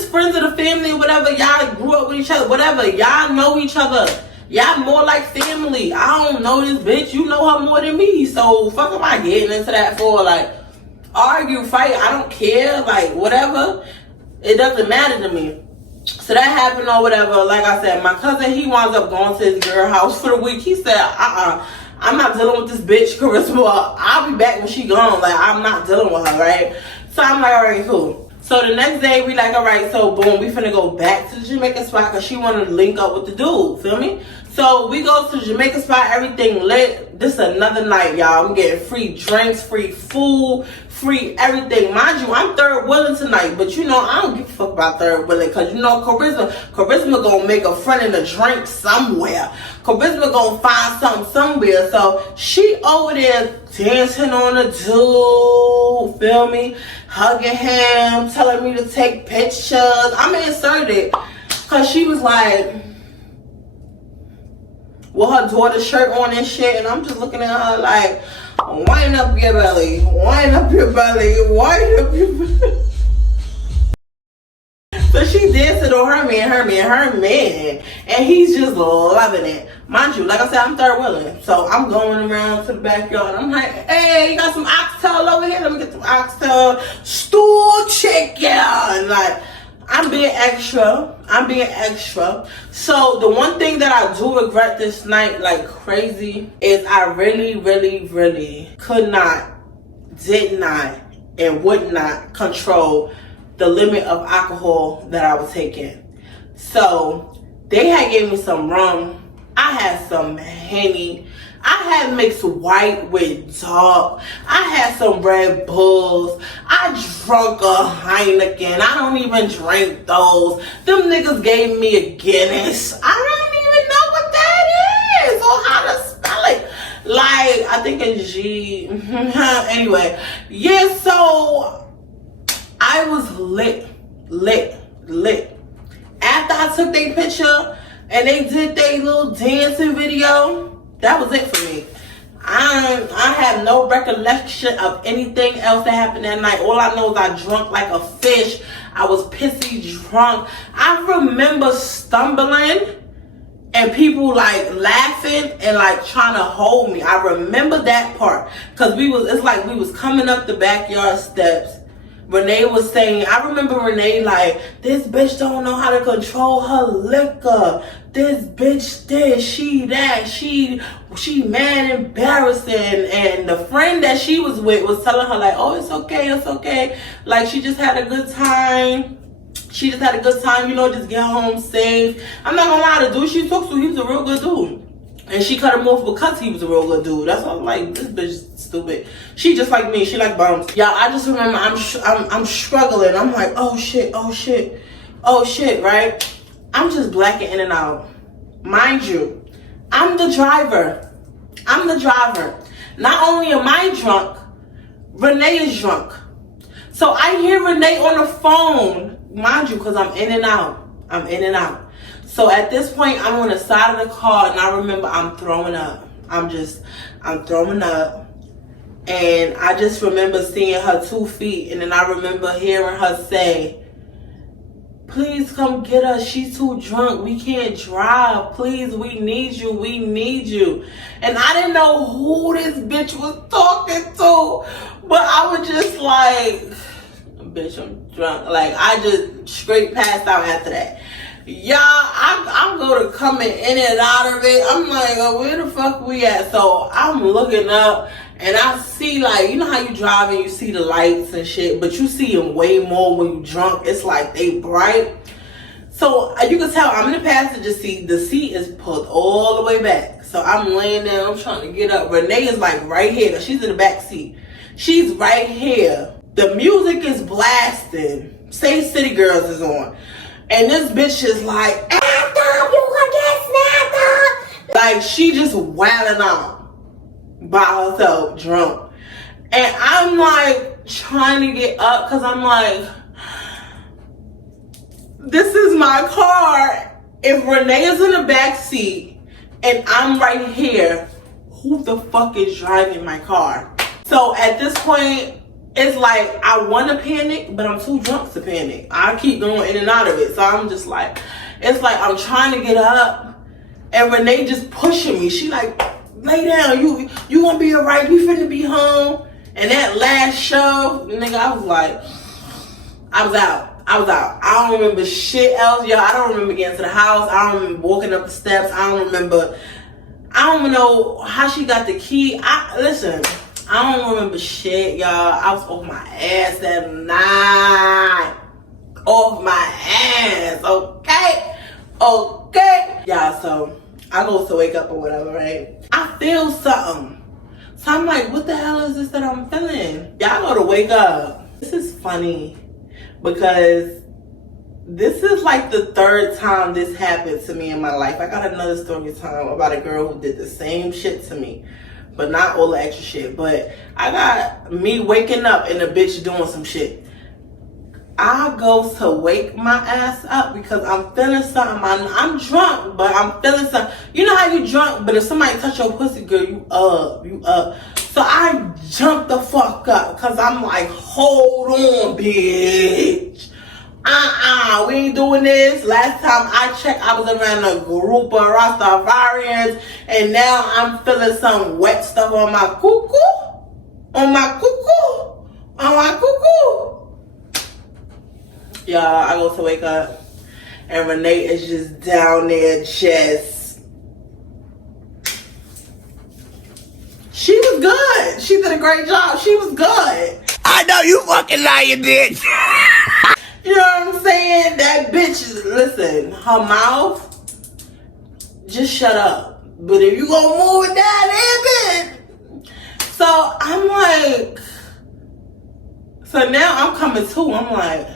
friends of the family or whatever, y'all grew up with each other, whatever, y'all know each other. Y'all more like family. I don't know this bitch, you know her more than me. So, fuck am I getting into that for? Like, argue, fight, I don't care, like, whatever. It doesn't matter to me. So that happened or whatever. Like I said, my cousin, he winds up going to his girl house for the week. He said, I'm not dealing with this bitch, Charisma. I'll be back when she gone. Like, I'm not dealing with her, right? So I'm like, all right, cool. So the next day, we like, all right, so boom, we finna go back to the Jamaican spot because she wanted to link up with the dude, feel me? So we go to the Jamaican spot, everything lit. This is another night, y'all. I'm getting free drinks, free food, free everything. Mind you, I'm third wheeling tonight, but you know, I don't give a fuck about third wheeling because you know, Charisma gonna make a friend and a drink somewhere. Charisma gonna find something somewhere. So she over there dancing on the dude, feel me? Hugging him, telling me to take pictures. I'm inserted because she was like, with her daughter's shirt on and shit, and I'm just looking at her like, wind up your belly, wind up your belly, wind up your belly. So she dancing on her man, and he's just loving it. Mind you, like I said, I'm third wheeling, so I'm going around to the backyard. I'm like, hey, you got some oxtail over here? Let me get some oxtail, stool chicken. Like, I'm being extra. So the one thing that I do regret this night like crazy is I really, really, really could not, did not, and would not control the limit of alcohol that I was taking. So they had gave me some rum. I had some Henny. I had mixed white with dark. I had some Red Bulls. I drunk a Heineken. I don't even drink those. Them niggas gave me a Guinness. I don't even know what that is or how to spell it. Like, I think it's G. Anyway, yeah, so I was lit. After I took their picture and they did their little dancing video. That was it for me. I have no recollection of anything else that happened that night. All I know is I drunk like a fish. I was pissy drunk. I remember stumbling and people like laughing and like trying to hold me. I remember that part because it's like we was coming up the backyard steps. Renee was saying, I remember Renee like, this bitch don't know how to control her liquor. This bitch this, she that, she mad embarrassing. And the friend that she was with was telling her like, oh, it's okay. Like she just had a good time. You know, just get home safe. I'm not gonna lie, the dude she talked to, he was a real good dude. And she cut him off because he was a real good dude. That's why I'm like, this bitch is stupid. She just like me. She like bums. Y'all, I just remember I'm struggling. I'm like, oh shit, right? I'm just blacking in and out. Mind you, I'm the driver. Not only am I drunk, Renee is drunk. So I hear Renee on the phone, mind you, because I'm in and out. So at this point, I'm on the side of the car, and I remember I'm throwing up. I'm throwing up. And I just remember seeing her 2 feet, and then I remember hearing her say, please come get us. She's too drunk. We can't drive. Please, we need you. And I didn't know who this bitch was talking to, but I was just like, bitch, I'm drunk. Like, I just straight passed out after that. Y'all, I'm going to coming in and out of it. I'm like, oh, where the fuck we at? So I'm looking up and I see, like, you know how you drive and you see the lights and shit, but you see them way more when you drunk. It's like they bright. So you can tell I'm in the passenger seat. The seat is pulled all the way back. So I'm laying down. I'm trying to get up. Renee is like right here. She's in the back seat. She's right here. The music is blasting. Say City Girls is on. And this bitch is like, act up, you gonna get snapped up. Like, she just wilding out by herself, drunk. And I'm like, trying to get up, because I'm like, this is my car. If Renee is in the back seat, and I'm right here, who the fuck is driving my car? So at this point, it's like, I want to panic, but I'm too drunk to panic. I keep going in and out of it. So I'm just like, it's like I'm trying to get up, and Renee just pushing me. She like, lay down. You gonna be all right. We finna be home. And that last show, nigga, I was like, I was out. I don't remember shit else, y'all. I don't remember getting to the house. I don't remember walking up the steps. I don't know how she got the key. Listen. I don't remember shit, y'all. I was off my ass that night. Off my ass, okay? Y'all, so I go to wake up or whatever, right? I feel something. So I'm like, what the hell is this that I'm feeling? Y'all go to wake up. This is funny because this is like the 3rd time this happened to me in my life. I got another story time about a girl who did the same shit to me. But not all the extra shit. But I got me waking up and a bitch doing some shit. I go to wake my ass up because I'm feeling something. I'm drunk, but I'm feeling something. You know how you drunk, but if somebody touch your pussy, girl, you up. So I jump the fuck up because I'm like, hold on, bitch. We ain't doing this. Last time I checked, I was around a group of Rastafarians, and now I'm feeling some wet stuff on my cuckoo. Y'all, I go to wake up, and Renee is just down there, just. She was good. She did a great job. She was good. I know you fucking lying, bitch. You know what I'm saying? That bitch, listen, her mouth, just shut up. But if you gonna move it down there, bitch. So I'm like, so now I'm coming to. I'm like,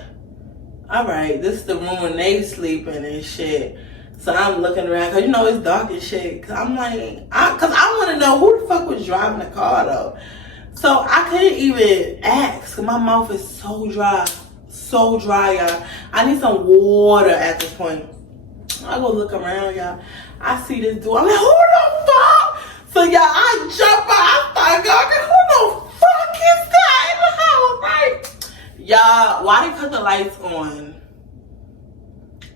all right, this is the room when they sleeping and shit. So I'm looking around, cause you know it's dark and shit. Cause I'm like, cause I want to know who the fuck was driving the car though. So I couldn't even ask, cause my mouth is so dry. So dry, y'all. I need some water at this point. I go look around, y'all. I see this dude. I'm like, who the fuck? So, y'all, I jump out. I start going, who the fuck is that in the house, right? Y'all, why they cut the lights on?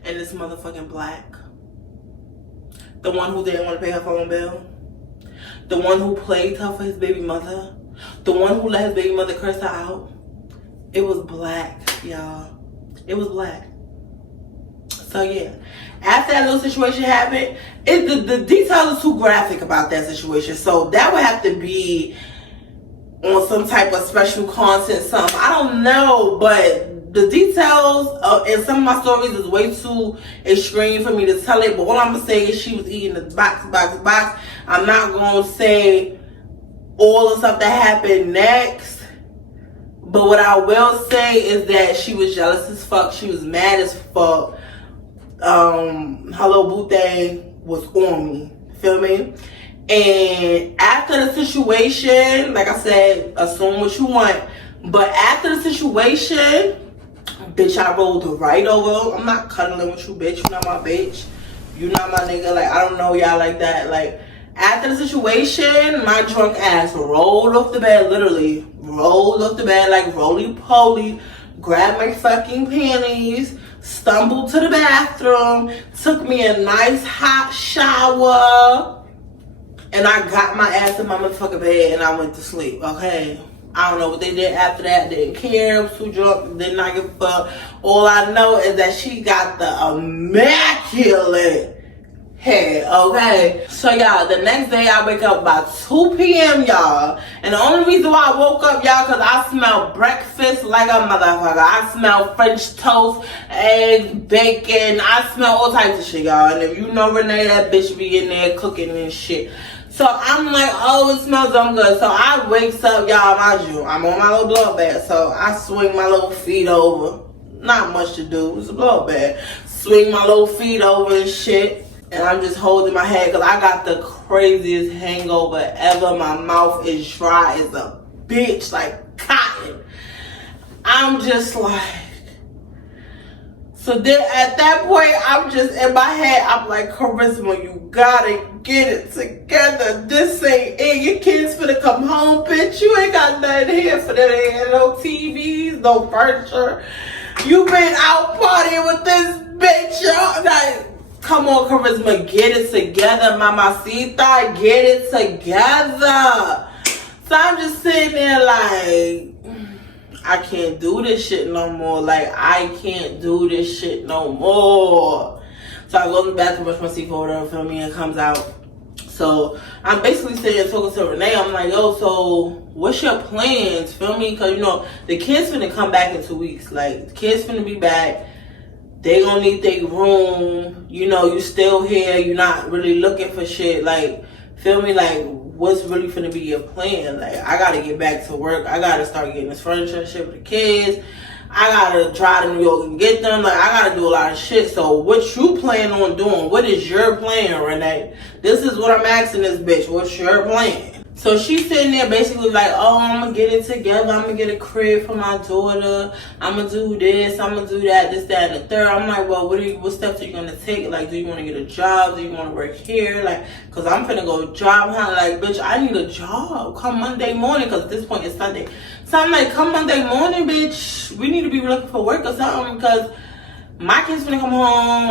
And this motherfucking black. The one who didn't want to pay her phone bill. The one who played her for his baby mother. The one who let his baby mother curse her out. It was black, y'all. It was black. So yeah, after that little situation happened, the details are too graphic about that situation. So that would have to be on some type of special content, something. I don't know, but the details in some of my stories is way too extreme for me to tell it. But all I'm gonna say is she was eating the box. I'm not gonna say all the stuff that happened next. But what I will say is that she was jealous as fuck. She was mad as fuck. Her little boo thing was on me. Feel me? And after the situation, like I said, assume what you want. But after the situation, bitch, I rolled right over. I'm not cuddling with you, bitch. You're not my bitch. You're not my nigga. Like, I don't know y'all like that. Like, after the situation, my drunk ass rolled off the bed, literally. Rolled off the bed like roly-poly. Grabbed my fucking panties. Stumbled to the bathroom. Took me a nice hot shower. And I got my ass in my motherfucking bed and I went to sleep, okay? I don't know what they did after that. Didn't care. I was too drunk. Did not give a fuck. All I know is that she got the immaculate head, okay? So, y'all, the next day I wake up by 2 p.m., y'all. And the only reason why I woke up, y'all, because I smell breakfast like a motherfucker. I smell French toast, eggs, bacon. I smell all types of shit, y'all. And if you know Renee, that bitch be in there cooking and shit. So I'm like, oh, it smells so good. So I wakes up, y'all, mind you, I'm on my little blow bag. So I swing my little feet over. Not much to do. It's a blow bag. Swing my little feet over and shit. And I'm just holding my head because I got the craziest hangover ever. My mouth is dry as a bitch, like cotton. I'm just like... So then at that point, I'm just in my head, I'm like, Charisma, you gotta get it together. This ain't it. Your kids finna come home, bitch. You ain't got nothing here for that. Ain't no TVs, no furniture. You been out partying with this bitch, y'all. Like, come on, Charisma, get it together, mamacita, get it together. So I'm just sitting there like, I can't do this shit no more. Like, I can't do this shit no more. So I go to the bathroom, brush my teeth, whatever, feel me, and comes out. So I'm basically sitting and talking to Renee. I'm like, yo, so what's your plans? Feel me? Because, you know, the kids finna come back in 2 weeks. Like, the kids finna be back. They gonna need their room. You know, you still here. You're not really looking for shit. Like, feel me? Like, what's really finna be your plan? Like, I gotta get back to work. I gotta start getting this furniture and shit for the kids. I gotta drive to New York and get them. Like, I gotta do a lot of shit. So, what you plan on doing? What is your plan, Renee? This is what I'm asking this bitch. What's your plan? So, she's sitting there basically like, oh, I'm gonna get it together. I'm gonna get a crib for my daughter. I'm gonna do this. I'm gonna do that, this, that, and the third. I'm like, well, what steps are you gonna take? Like, do you wanna get a job? Do you wanna work here? Like, cause I'm finna go job hunt. Like, bitch, I need a job. Come Monday morning, cause at this point it's Sunday. So I'm like, come Monday morning, bitch. We need to be looking for work or something, because my kids finna come home.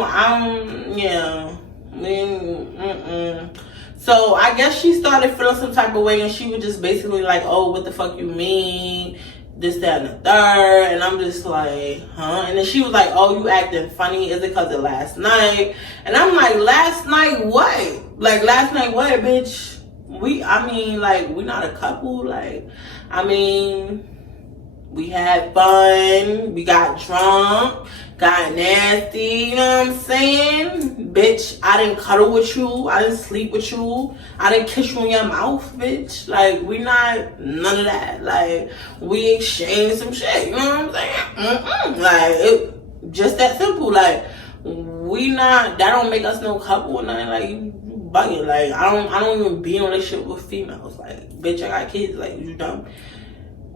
So I guess she started feeling some type of way, and she was just basically like, oh, what the fuck you mean? This, that, and the third. And I'm just like, huh? And then she was like, oh, you acting funny. Is it because of last night? And I'm like, last night what? Like, last night what, bitch? We not a couple. Like, I mean, we had fun. We got drunk. Got nasty, you know what I'm saying? Bitch, I didn't cuddle with you. I didn't sleep with you. I didn't kiss you in your mouth, bitch. Like, we not, none of that. Like, we exchanged some shit, you know what I'm saying? Like, it just that simple. Like, we not, that don't make us no couple or nothing. Like, you bugging. Like, I don't even be on this shit with females. Like, bitch, I got kids. Like, you dumb?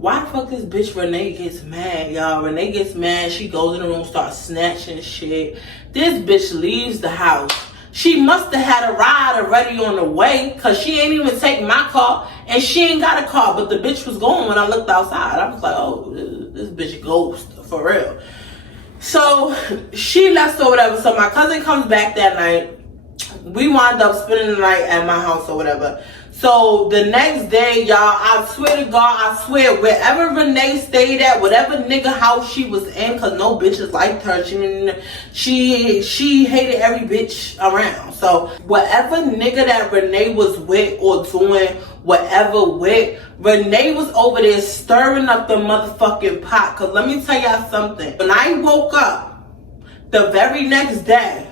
Why the fuck this bitch Renee gets mad, y'all? Renee gets mad. She goes in the room, starts snatching shit. This bitch leaves the house. She must have had a ride already on the way, because she ain't even take my car, and she ain't got a car, but the bitch was going when I looked outside. I was like, oh, this bitch ghost, for real. So she left or whatever. So my cousin comes back that night. We wound up spending the night at my house or whatever. So the next day, y'all, I swear to God, I swear, wherever Renee stayed at, whatever nigga house she was in, because no bitches liked her, she hated every bitch around. So whatever nigga that Renee was with or doing whatever with, Renee was over there stirring up the motherfucking pot. Because let me tell y'all something. When I woke up the very next day,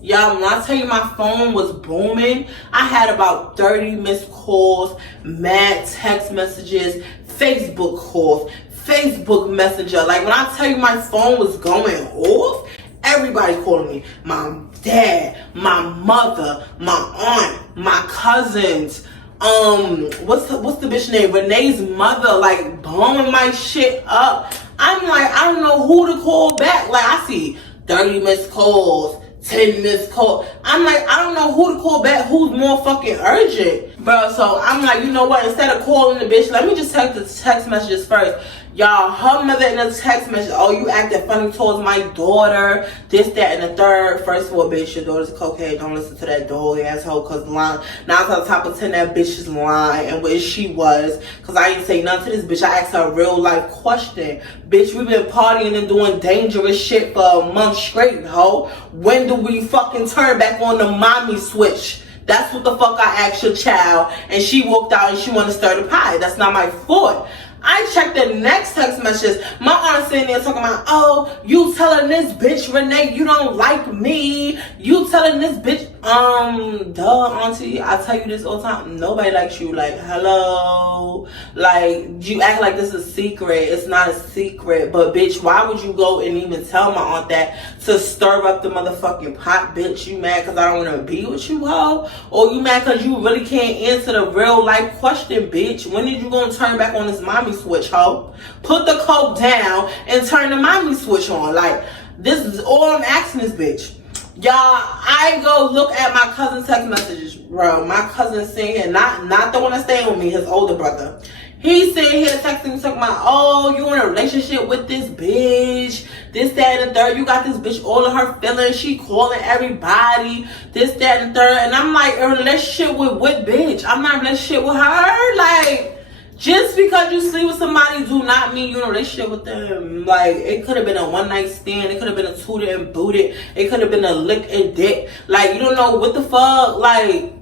y'all, when I tell you my phone was booming, I had about 30 missed calls, mad text messages, Facebook calls, Facebook Messenger. Like, when I tell you my phone was going off, everybody calling me. My dad, my mother, my aunt, my cousins. What's the bitch name? Renee's mother, like, blowing my shit up. I'm like, I don't know who to call back. Like, I see 30 missed calls, 10 missed calls. I'm like, I don't know who to call back, who's more fucking urgent, bro. So I'm like, you know what, instead of calling the bitch, let me just text the text messages first. Y'all, her mother in the text message, oh, you acting funny towards my daughter, this, that, and the third. First of all, bitch, your daughter's a cokehead. Don't listen to that dog asshole, because 9 out of the top of 10, that bitch is lying, and what she was, because I didn't say nothing to this bitch. I asked her a real life question. Bitch, we've been partying and doing dangerous shit for a month straight, ho. When do we fucking turn back on the mommy switch? That's what the fuck I asked your child, and she walked out and she wanted to stir the pie. That's not my fault. I checked the next text messages. My aunt sitting there talking about, oh, you telling this bitch Renee you don't like me. You telling this bitch, duh, auntie, I tell you this all the time. Nobody likes you. Like, hello. Like, you act like this is a secret. It's not a secret. But bitch, why would you go and even tell my aunt that to stir up the motherfucking pot, bitch? You mad because I don't want to be with you, ho? Or you mad because you really can't answer the real life question, bitch? When did you gonna turn back on this mommy switch, ho? Put the coke down and turn the mommy switch on. Like, this is all I'm asking this bitch. Y'all, I go look at my cousin's text messages, bro. My cousin sitting here, not the one that's staying with me, his older brother. He's sitting here texting me, talking about, oh, you in a relationship with this bitch, this, that, and the third. You got this bitch all of her feelings. She calling everybody, this, that, and the third. And I'm like, in a relationship with what bitch? I'm not in a relationship with her. Like, just because you sleep with somebody do not mean you're in a relationship with them. Like, it could have been a one night stand. It could have been a tooted and booted. It could have been a lick and dick. Like, you don't know what the fuck. Like,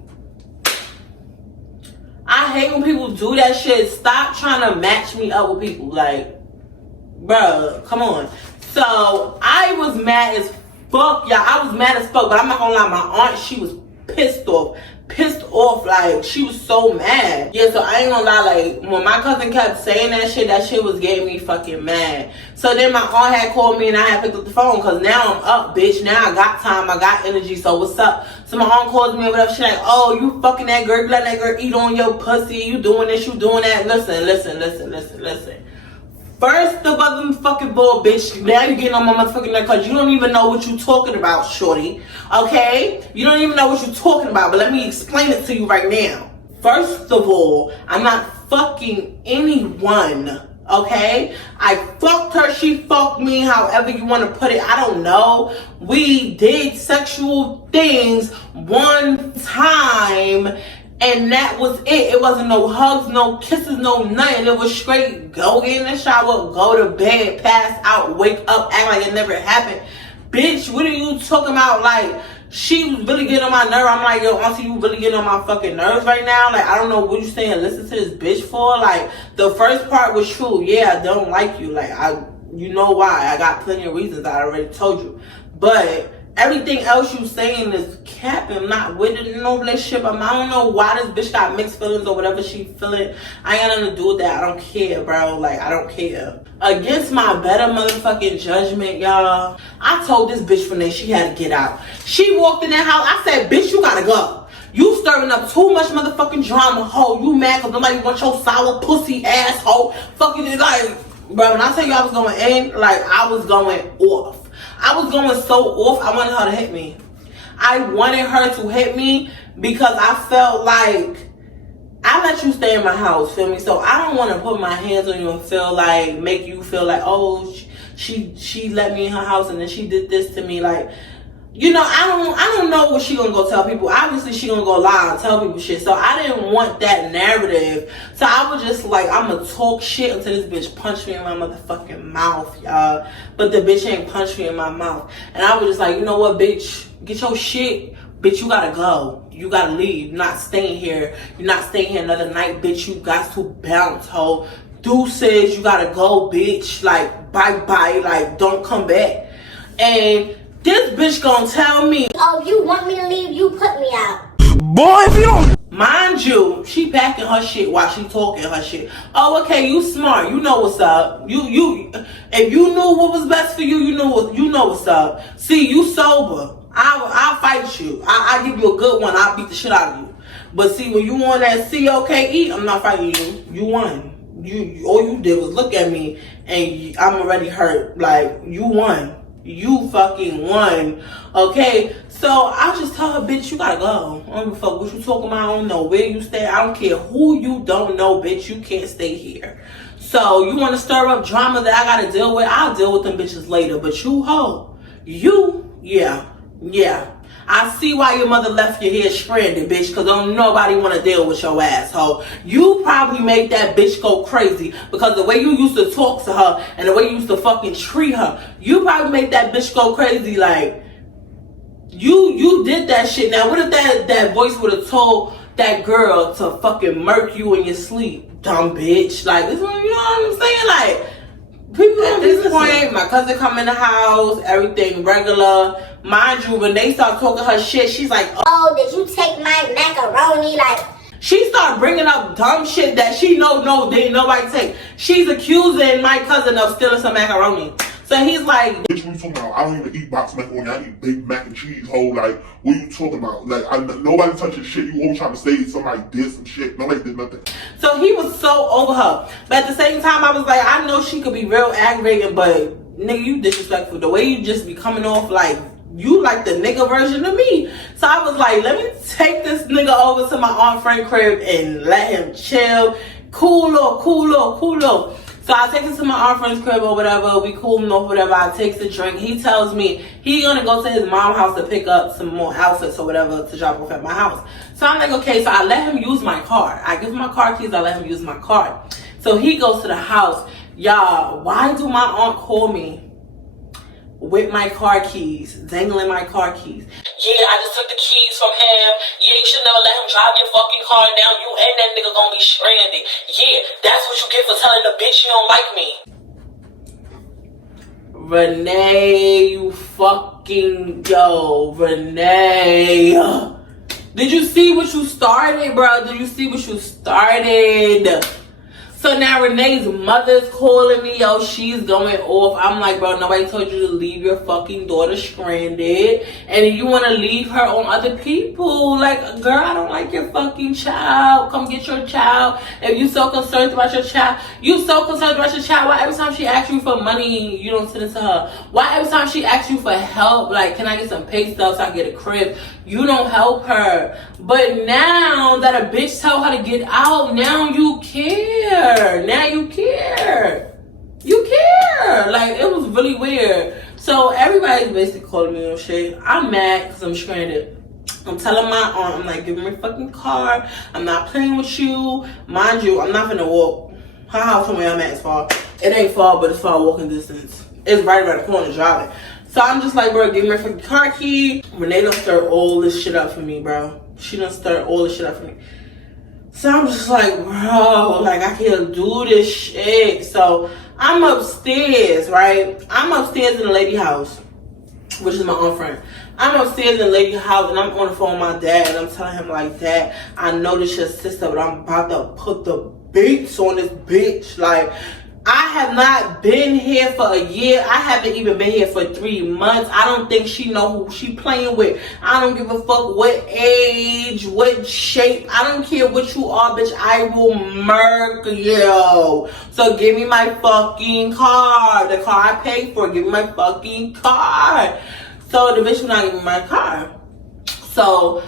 I hate when people do that shit. Stop trying to match me up with people. Like, bruh, come on. So, I was mad as fuck, y'all. I was mad as fuck, but I'm not gonna lie. My aunt, she was pissed off. Like, she was so mad. Yeah, so I ain't gonna lie, like, when my cousin kept saying that shit was getting me fucking mad. So then my aunt had called me and I had picked up the phone, because now I'm up, bitch. Now I got time, I got energy, so what's up? So my aunt calls me or whatever. She like, oh, you fucking that girl, you let that girl eat on your pussy, you doing this, you doing that. Listen. First the motherfucking ball, bitch. Now you getting on my motherfucking neck because you don't even know what you talking about, shorty. Okay? You don't even know what you talking about, but let me explain it to you right now. First of all, I'm not fucking anyone. Okay? I fucked her, she fucked me, however you want to put it. I don't know. We did sexual things one time, and that was it. It wasn't no hugs, no kisses, no nothing. It was straight go get in the shower, go to bed, pass out, wake up, act like it never happened. Bitch, what are you talking about? Like, she was really getting on my nerve. I'm like, yo, auntie, you really getting on my fucking nerves right now? Like, I don't know what you saying. Listen to this bitch for. Like, the first part was true. Yeah, I don't like you. Like, you know why. I got plenty of reasons. I already told you. But everything else you saying is capping. I'm not with it in no relationship. I don't know why this bitch got mixed feelings or whatever she feeling. I ain't got nothing to do with that. I don't care, bro. Like, I don't care. Against my better motherfucking judgment, y'all, I told this bitch Renee she had to get out. She walked in that house. I said, bitch, you gotta go. You stirring up too much motherfucking drama, hoe. You mad because nobody wants your sour pussy asshole. Fucking like, bro, when I tell you I was going in, like, I was going off. I was going so off, I wanted her to hit me. I wanted her to hit me because I felt like I let you stay in my house, feel me? So I don't want to put my hands on you and feel like, make you feel like, oh, she let me in her house and then she did this to me. Like, you know, I don't know what she gonna go tell people. Obviously, she gonna go lie and tell people shit. So I didn't want that narrative. So I was just like, I'm gonna talk shit until this bitch punch me in my motherfucking mouth, y'all. But the bitch ain't punched me in my mouth. And I was just like, you know what, bitch? Get your shit. Bitch, you gotta go. You gotta leave. You're not staying here. You're not staying here another night, bitch. You got to bounce, ho. Deuces, you gotta go, bitch. Like, bye-bye. Like, don't come back. And this bitch gonna tell me, oh, you want me to leave? You put me out. Boy, if you don't... Mind you, she packing her shit while she talking her shit. Oh, okay, you smart. You know what's up. You if you knew what was best for you, you know what's up. See, you sober. I'll fight you. I'll give you a good one. I'll beat the shit out of you. But see, when you on that COKE, I'm not fighting you. You won. You all you did was look at me and I'm already hurt. Like, you won. You fucking won. Okay? So I'll just tell her, bitch, you gotta go. I don't give a fuck what you talking about. I don't know where you stay. I don't care who you don't know, bitch. You can't stay here. So you want to stir up drama that I gotta deal with? I'll deal with them bitches later. But you, hoe. You, yeah. I see why your mother left you here stranded, bitch, because don't nobody want to deal with your asshole. You probably made that bitch go crazy because the way you used to talk to her and the way you used to fucking treat her, you probably made that bitch go crazy. Like, you did that shit. Now, what if that voice would have told that girl to fucking murk you in your sleep? Dumb bitch. Like, this one, you know what I'm saying? Like, people at this point, my cousin come in the house, everything regular. Mind you, when they start talking her shit, she's like, Oh, did you take my macaroni? Like, she started bringing up dumb shit that she didn't nobody take. She's accusing my cousin of stealing some macaroni. So he's like, bitch, what you talking about? I don't even eat box macaroni. I eat big mac and cheese, ho. Like, what are you talking about? Like, nobody touches shit. You always trying to say somebody did some shit. Nobody did nothing. so he was so over her. But at the same time, I was like, I know she could be real aggravating, but nigga, you disrespectful. The way you just be coming off like you like the nigga version of me. So I was like, let me take this nigga over to my aunt Frank crib and let him chill. Cool off. So I take him to my aunt Frank's crib or whatever. We cooling off, whatever. I take the drink. He tells me he gonna go to his mom's house to pick up some more outfits or whatever to drop off at my house. So I'm like, okay. So I let him use my car. I give him my car keys. I let him use my car. So he goes to the house. Y'all, why do my aunt call me with my car keys, dangling my car keys? Yeah, I just took the keys from him. Yeah, you should never let him drive your fucking car down. You and that nigga gonna be stranded. Yeah, that's what you get for telling the bitch you don't like me. Renee, you fucking Renee. Did you see what you started, bro? Did you see what you started? So now Renee's mother's calling me, yo, she's going off. I'm like, bro, nobody told you to leave your fucking daughter stranded. And you want to leave her on other people. Like, girl, I don't like your fucking child. Come get your child. If you so concerned about your child, why every time she asks you for money, you don't send it to her? Why every time she asks you for help, like, can I get some pay stubs so I get a crib, you don't help her? But now that a bitch tell her to get out, now you care. Now you care. Like, it was really weird. So everybody's basically calling me on shit. I'm mad because I'm stranded. I'm telling my aunt, I'm like, give me my fucking car. I'm not playing with you. Mind you, I'm not gonna walk. Her house from where I'm at is far. It ain't far, but it's far walking distance. It's right around the corner driving. So I'm just like, bro, give me my fucking car key. Renee done stirred all this shit up for me, bro. She done stirred all this shit up for me. So I'm just like, bro, like, I can't do this shit. So I'm upstairs, right? I'm upstairs in the lady house, which is my aunt friend. I'm upstairs in the lady house, and I'm on the phone with my dad, and I'm telling him, like, Dad, I know this your sister, but I'm about to put the beats on this bitch. Like, I have not been here for a year. I haven't even been here for 3 months. I don't think she know who she playing with. I don't give a fuck what age, what shape. I don't care what you are, bitch. I will murk you. So give me my fucking car. The car I paid for. Give me my fucking car. So the bitch will not give me my car. So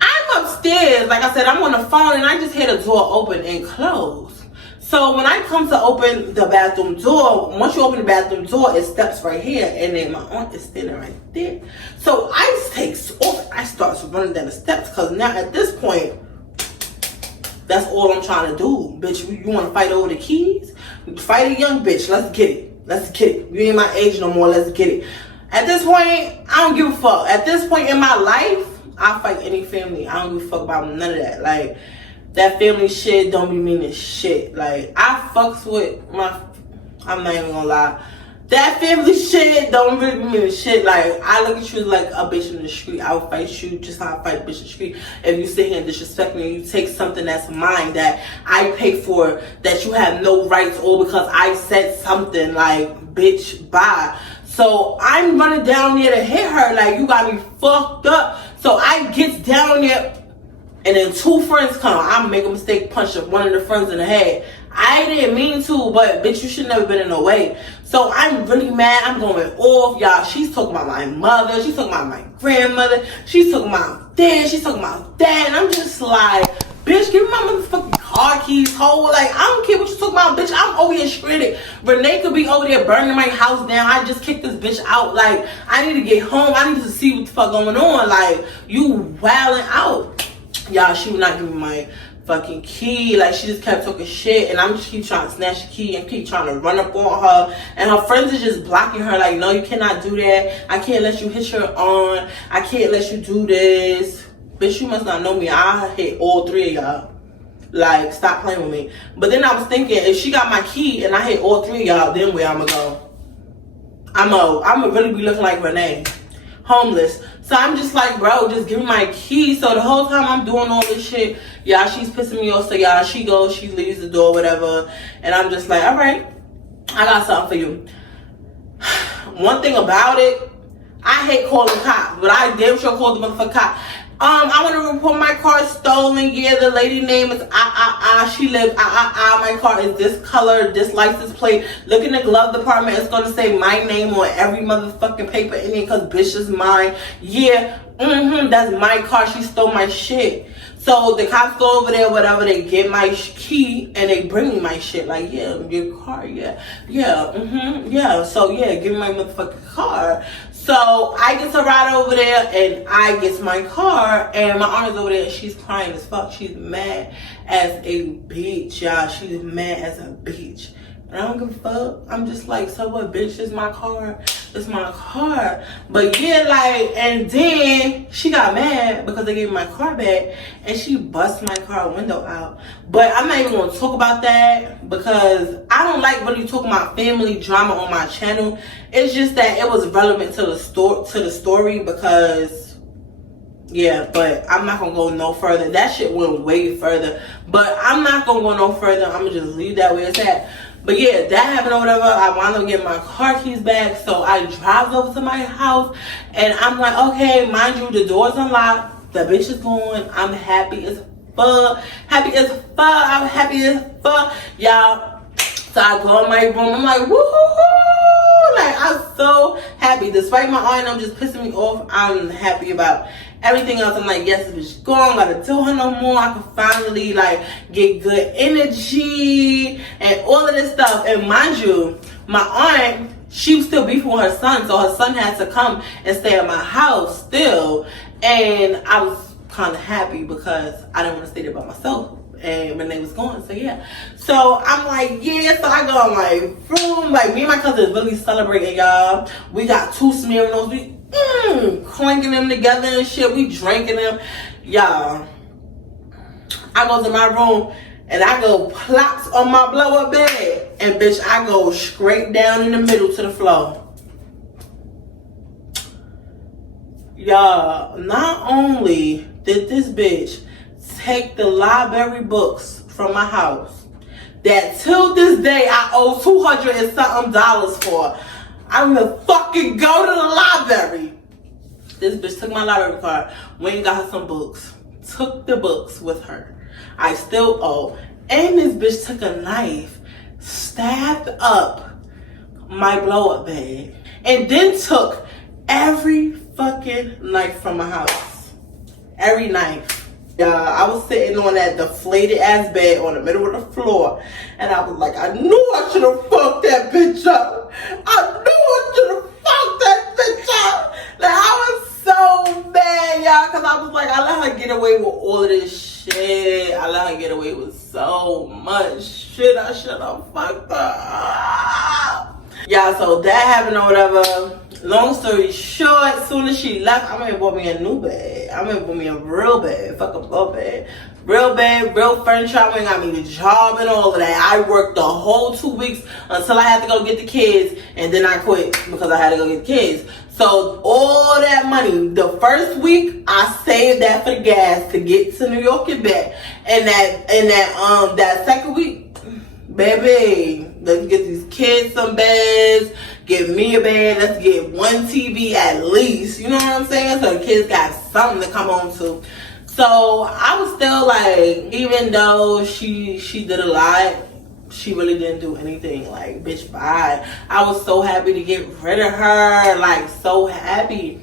I'm upstairs. Like I said, I'm on the phone and I just hear the door open and close. So when I come to open the bathroom door, once you open the bathroom door, it steps right here, and then my aunt is standing right there. So I takes off. I start running down the steps, because now at this point, that's all I'm trying to do. Bitch, you want to fight over the keys? Fight a young bitch. Let's get it. Let's get it. You ain't my age no more. Let's get it. At this point, I don't give a fuck. At this point in my life, I fight any family. I don't give a fuck about none of that. Like, that family shit don't be meaning shit. Like, I fucks with my, I'm not even gonna lie. That family shit don't really mean shit. Like, I look at you like a bitch in the street. I will fight you just how I fight a bitch in the street. If you sit here and disrespect me and you take something that's mine that I pay for, that you have no rights, or because I said something, like, bitch, bye. So I'm running down there to hit her. Like, you got me fucked up. So I get down there, and then 2 friends come. I make a mistake, punch one of the friends in the head. I didn't mean to, but bitch, you should never been in the way. So I'm really mad. I'm going off, y'all. She's talking about my mother. She's talking about my grandmother. She's talking about dad. She's talking about dad. And I'm just like, bitch, give me my motherfucking car keys, hoe. Like, I don't care what you talking about, bitch. I'm over here shredded. Renee could be over there burning my house down. I just kicked this bitch out. Like, I need to get home. I need to see what the fuck going on. Like, you wilding out. Y'all, she would not give me my fucking key. Like, she just kept talking shit, and I'm just keep trying to snatch the key and keep trying to run up on her, and her friends are just blocking her. Like, no, you cannot do that. I can't let you hit your aunt. I can't let you do this. Bitch, you must not know me. I hit all 3 of y'all. Like, stop playing with me. But then I was thinking, if she got my key and I hit all 3 of y'all, then where I'ma go? I'ma really be looking like Renee, homeless. So I'm just like, bro, just give me my key. So the whole time I'm doing all this shit, y'all, she's pissing me off. So y'all, she goes, she leaves the door, whatever. And I'm just like, all right, I got something for you. One thing about it, I hate calling cops, but I damn sure called the motherfucking cop. I want to report my car stolen. Yeah, the lady name is she lives my car is this color, this license plate. Look in the glove department, it's gonna say my name on every motherfucking paper in it, because bitch is mine. Yeah, that's my car. She stole my shit. So the cops go over there, whatever, they get my key and they bring me my shit. Like, yeah, your car, yeah. So yeah, give me my motherfucking car. So I get to ride over there and I get my car, and my aunt is over there and she's crying as fuck. She's mad as a bitch, y'all. She's mad as a bitch. And I don't give a fuck. I'm just like, so what, bitch? It's my car. It's my car. But yeah, like, and then she got mad because they gave me my car back, and she bust my car window out. But I'm not even going to talk about that, because I don't like really talking about family drama on my channel. It's just that it was relevant to the story, because yeah, but I'm not gonna go no further. That shit went way further, but I'm not gonna go no further. I'm gonna just leave that where it's at. But yeah, that happened or whatever. I wound up getting my car keys back, so I drive over to my house, and I'm like, okay, mind you, the door's unlocked, the bitch is gone. I'm happy as fuck. I'm happy as fuck, y'all. So I go in my room, I'm like, woohoo! Like, I'm so happy. Despite my aunt, I'm just pissing me off, I'm happy about everything else. I'm like, yes, this bitch gone, gotta do her no more. I can finally like get good energy and all of this stuff. And mind you, my aunt, she was still beefing with her son, so her son had to come and stay at my house still. And I was kind of happy because I didn't want to stay there by myself, and Renee was gone. So yeah, so I'm like, yeah. So I go in my room, like, me and my cousin is really celebrating, y'all. We got 2 Smirnoffs, we clanking them together and shit. We drinking them, y'all. I go to my room and I go plops on my blow up bed, and bitch, I go straight down in the middle to the floor. Y'all, not only did this bitch take the library books from my house, that till this day I owe $200 and something for. I'm gonna fucking go to the library. This bitch took my library card, went and got her some books, took the books with her. I still owe. And this bitch took a knife, stabbed up my blow up bag, and then took every fucking knife from my house. Every knife. I was sitting on that deflated ass bed on the middle of the floor, and I was like, I knew I should have fucked that bitch up. I knew I should have fucked that bitch up. Like, I was so mad, y'all, because I was like, I let her get away with all of this shit. I let her get away with so much shit. I should have fucked her up. Yeah, so that happened or whatever. Long story short, as soon as she left, I mean, bought me a new bed. I mean, bought me a real bed. Fuck a blow bed. Real bed, real furniture. I mean, got me the job and all of that. I worked the whole 2 weeks until I had to go get the kids, and then I quit because I had to go get the kids. So all that money, the first week, I saved that for the gas to get to New York and back. And that second week, baby, let's get these kids some beds. Get me a bed. Let's get one TV at least. You know what I'm saying? So the kids got something to come on to. So I was still like, even though she did a lot, she really didn't do anything. Like, bitch, bye. I was so happy to get rid of her. Like, so happy.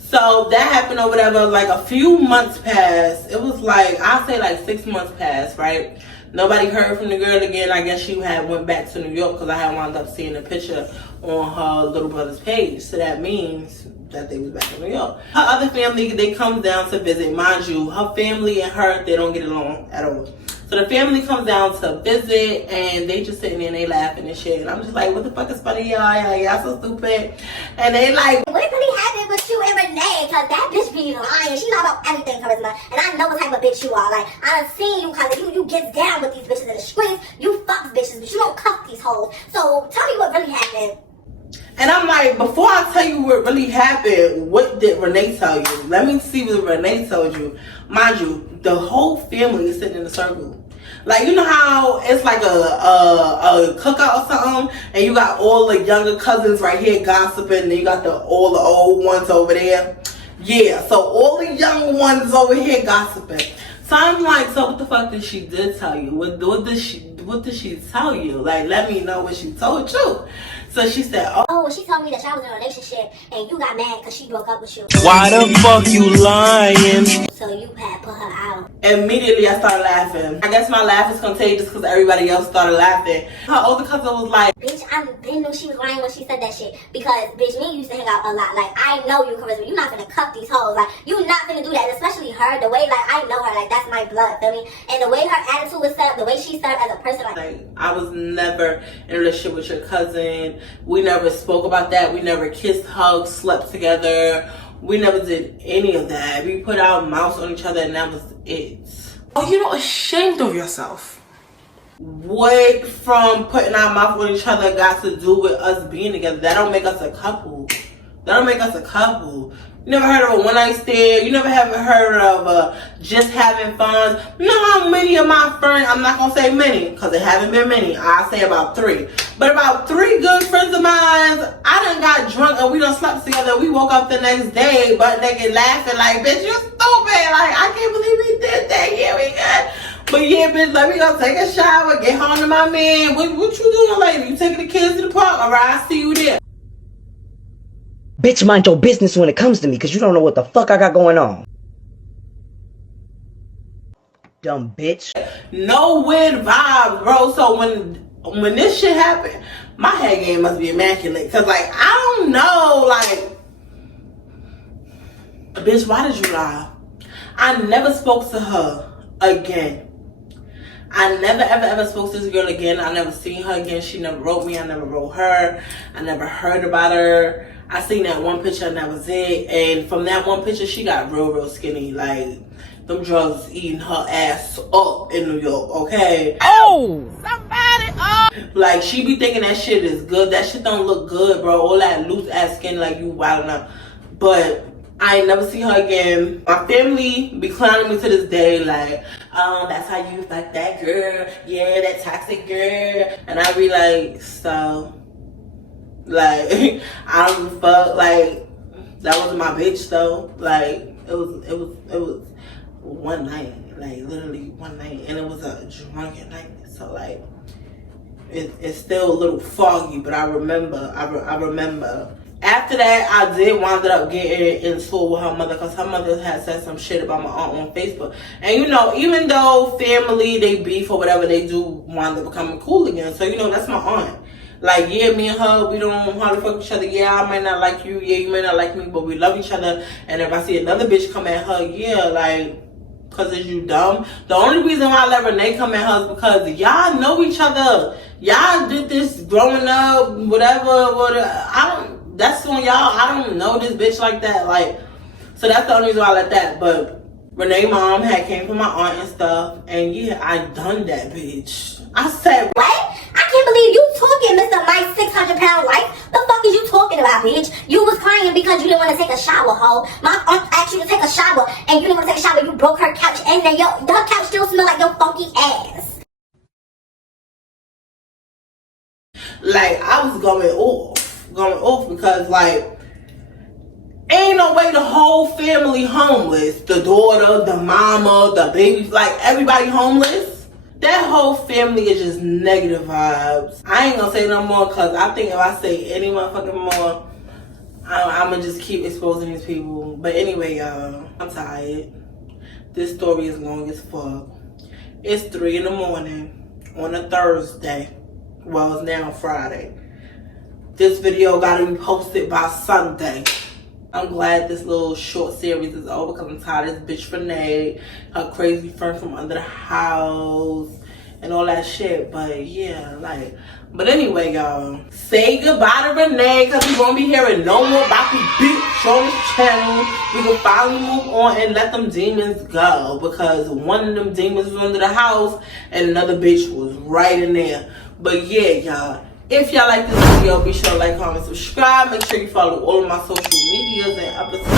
So that happened or whatever. Like, a few months passed. It was like, I'd say like 6 months passed, right? Nobody heard from the girl again. I guess she had went back to New York because I had wound up seeing a picture on her little brother's page. So that means that they was back in New York. Her other family, they come down to visit. Mind you, her family and her, they don't get along at all. So the family comes down to visit, and they just sitting there and they laughing and shit. And I'm just like, what the fuck is funny, y'all? Y'all so stupid. And they like, what really happened with you and Renee? Cause that bitch be lying. She know about everything, Charisma. And I know what type of bitch you are. Like, I done seen you, cause you get down with these bitches in the streets. You fuck bitches, but you don't cuff these hoes. So tell me what really happened. and I'm like, before I tell you what really happened, what did Renee tell you? Let me see what Renee told you. Mind you, the whole family is sitting in a circle. Like, you know how it's like a cookout or something, and you got all the younger cousins right here gossiping, and you got all the old ones over there. Yeah, so all the young ones over here gossiping. So I'm like, so what the fuck did she tell you? What did she tell you? Like, let me know what she told you. So she said, oh, she told me that y'all was in a relationship and you got mad because she broke up with you. Why the fuck you lying? So you had put her out. Immediately I started laughing. I guess my laugh is contagious because everybody else started laughing. Her older cousin was like, bitch, I knew she was lying when she said that shit. Because, bitch, me used to hang out a lot. Like, I know you, Charisma. You're not gonna cuff these hoes. Like, you not gonna do that. Especially her. The way, like, I know her. Like, that's my blood. Feel me? And the way her attitude was set up, the way she set up as a person. Like, I was never in a relationship with your cousin. We never spoke about that. We never kissed, hugged, slept together. We never did any of that. We put our mouths on each other and that was it. Oh, you're not ashamed of yourself? What from putting our mouth on each other got to do with us being together? That don't make us a couple. That don't make us a couple. You never heard of a one night stand? You never haven't heard of just having fun? You know how many of my friends, I'm not gonna say many because there haven't been many, I'll say about 3. But about 3 good friends of mine, I done got drunk and we done slept together. We woke up the next day butt naked laughing like, bitch, you stupid. Like, I can't believe we did that. Yeah, we good. But yeah, bitch, let me go take a shower, get home to my man. What you doing later? You taking the kids to the park? All right, I'll see you there. Bitch, mind your business when it comes to me, because you don't know what the fuck I got going on. Dumb bitch. No weird vibes, bro. So when this shit happened, my head game must be immaculate. Cause like, I don't know, like, bitch, why did you lie? I never spoke to her again. I never ever spoke to this girl again. I never seen her again. She never wrote me. I never wrote her. I never heard about her. I seen that one picture and that was it. And from that one picture, she got real skinny. Like, them drugs eating her ass up in New York, okay? Oh! Somebody! Oh! Like, she be thinking that shit is good. That shit don't look good, bro. All that loose ass skin, like, you wildin' up. But I ain't never see her again. My family be clowning me to this day, like, that's how you fuck that girl. Yeah, that toxic girl. And I be like, so, like, I don't give a fuck. Like, that wasn't my bitch though. Like, it was one night, like literally one night, and it was a drunken night. So like, it's still a little foggy, but I remember. After that, I did wind up getting into it with her mother, because her mother had said some shit about my aunt on Facebook. And you know, even though family, they beef or whatever, they do wind up becoming cool again. So you know, that's my aunt. Like, yeah, me and her, we don't hardly fuck each other. Yeah, I might not like you. Yeah, you might not like me, but we love each other. And if I see another bitch come at her, yeah, like, because is you dumb? The only reason why I let Renee come at her is because y'all know each other. Y'all did this growing up, whatever. That's on y'all. I don't know this bitch like that. Like, so that's the only reason why I let that. But Renee mom had came for my aunt and stuff. And yeah, I done that bitch. I said, what? I can't believe you talking, Mr. My 600-pound wife. The fuck is you talking about, bitch? You was crying because you didn't want to take a shower, ho. My aunt asked you to take a shower, and you didn't want to take a shower. You broke her couch, and then her couch still smell like your funky ass. like, I was going off because, like, ain't no way the whole family homeless. The daughter, the mama, the baby, like, everybody homeless. That whole family is just negative vibes. I ain't gonna say no more, because I think if I say any motherfucking more, I'm gonna just keep exposing these people. But anyway, y'all, I'm tired. This story is long as fuck. It's 3 in the morning on a Thursday. Well, it's now Friday. This video gotta be posted by Sunday. I'm glad this little short series is over, because I'm tired of this bitch Renee, her crazy friend from under the house, and all that shit. But yeah, like, but anyway, y'all, say goodbye to Renee, because we won't be hearing no more about the bitch on this channel. We can finally move on and let them demons go, because one of them demons was under the house and another bitch was right in there. But yeah, y'all, if y'all like this video, be sure to like, comment, subscribe. Make sure you follow all of my social medias and episodes.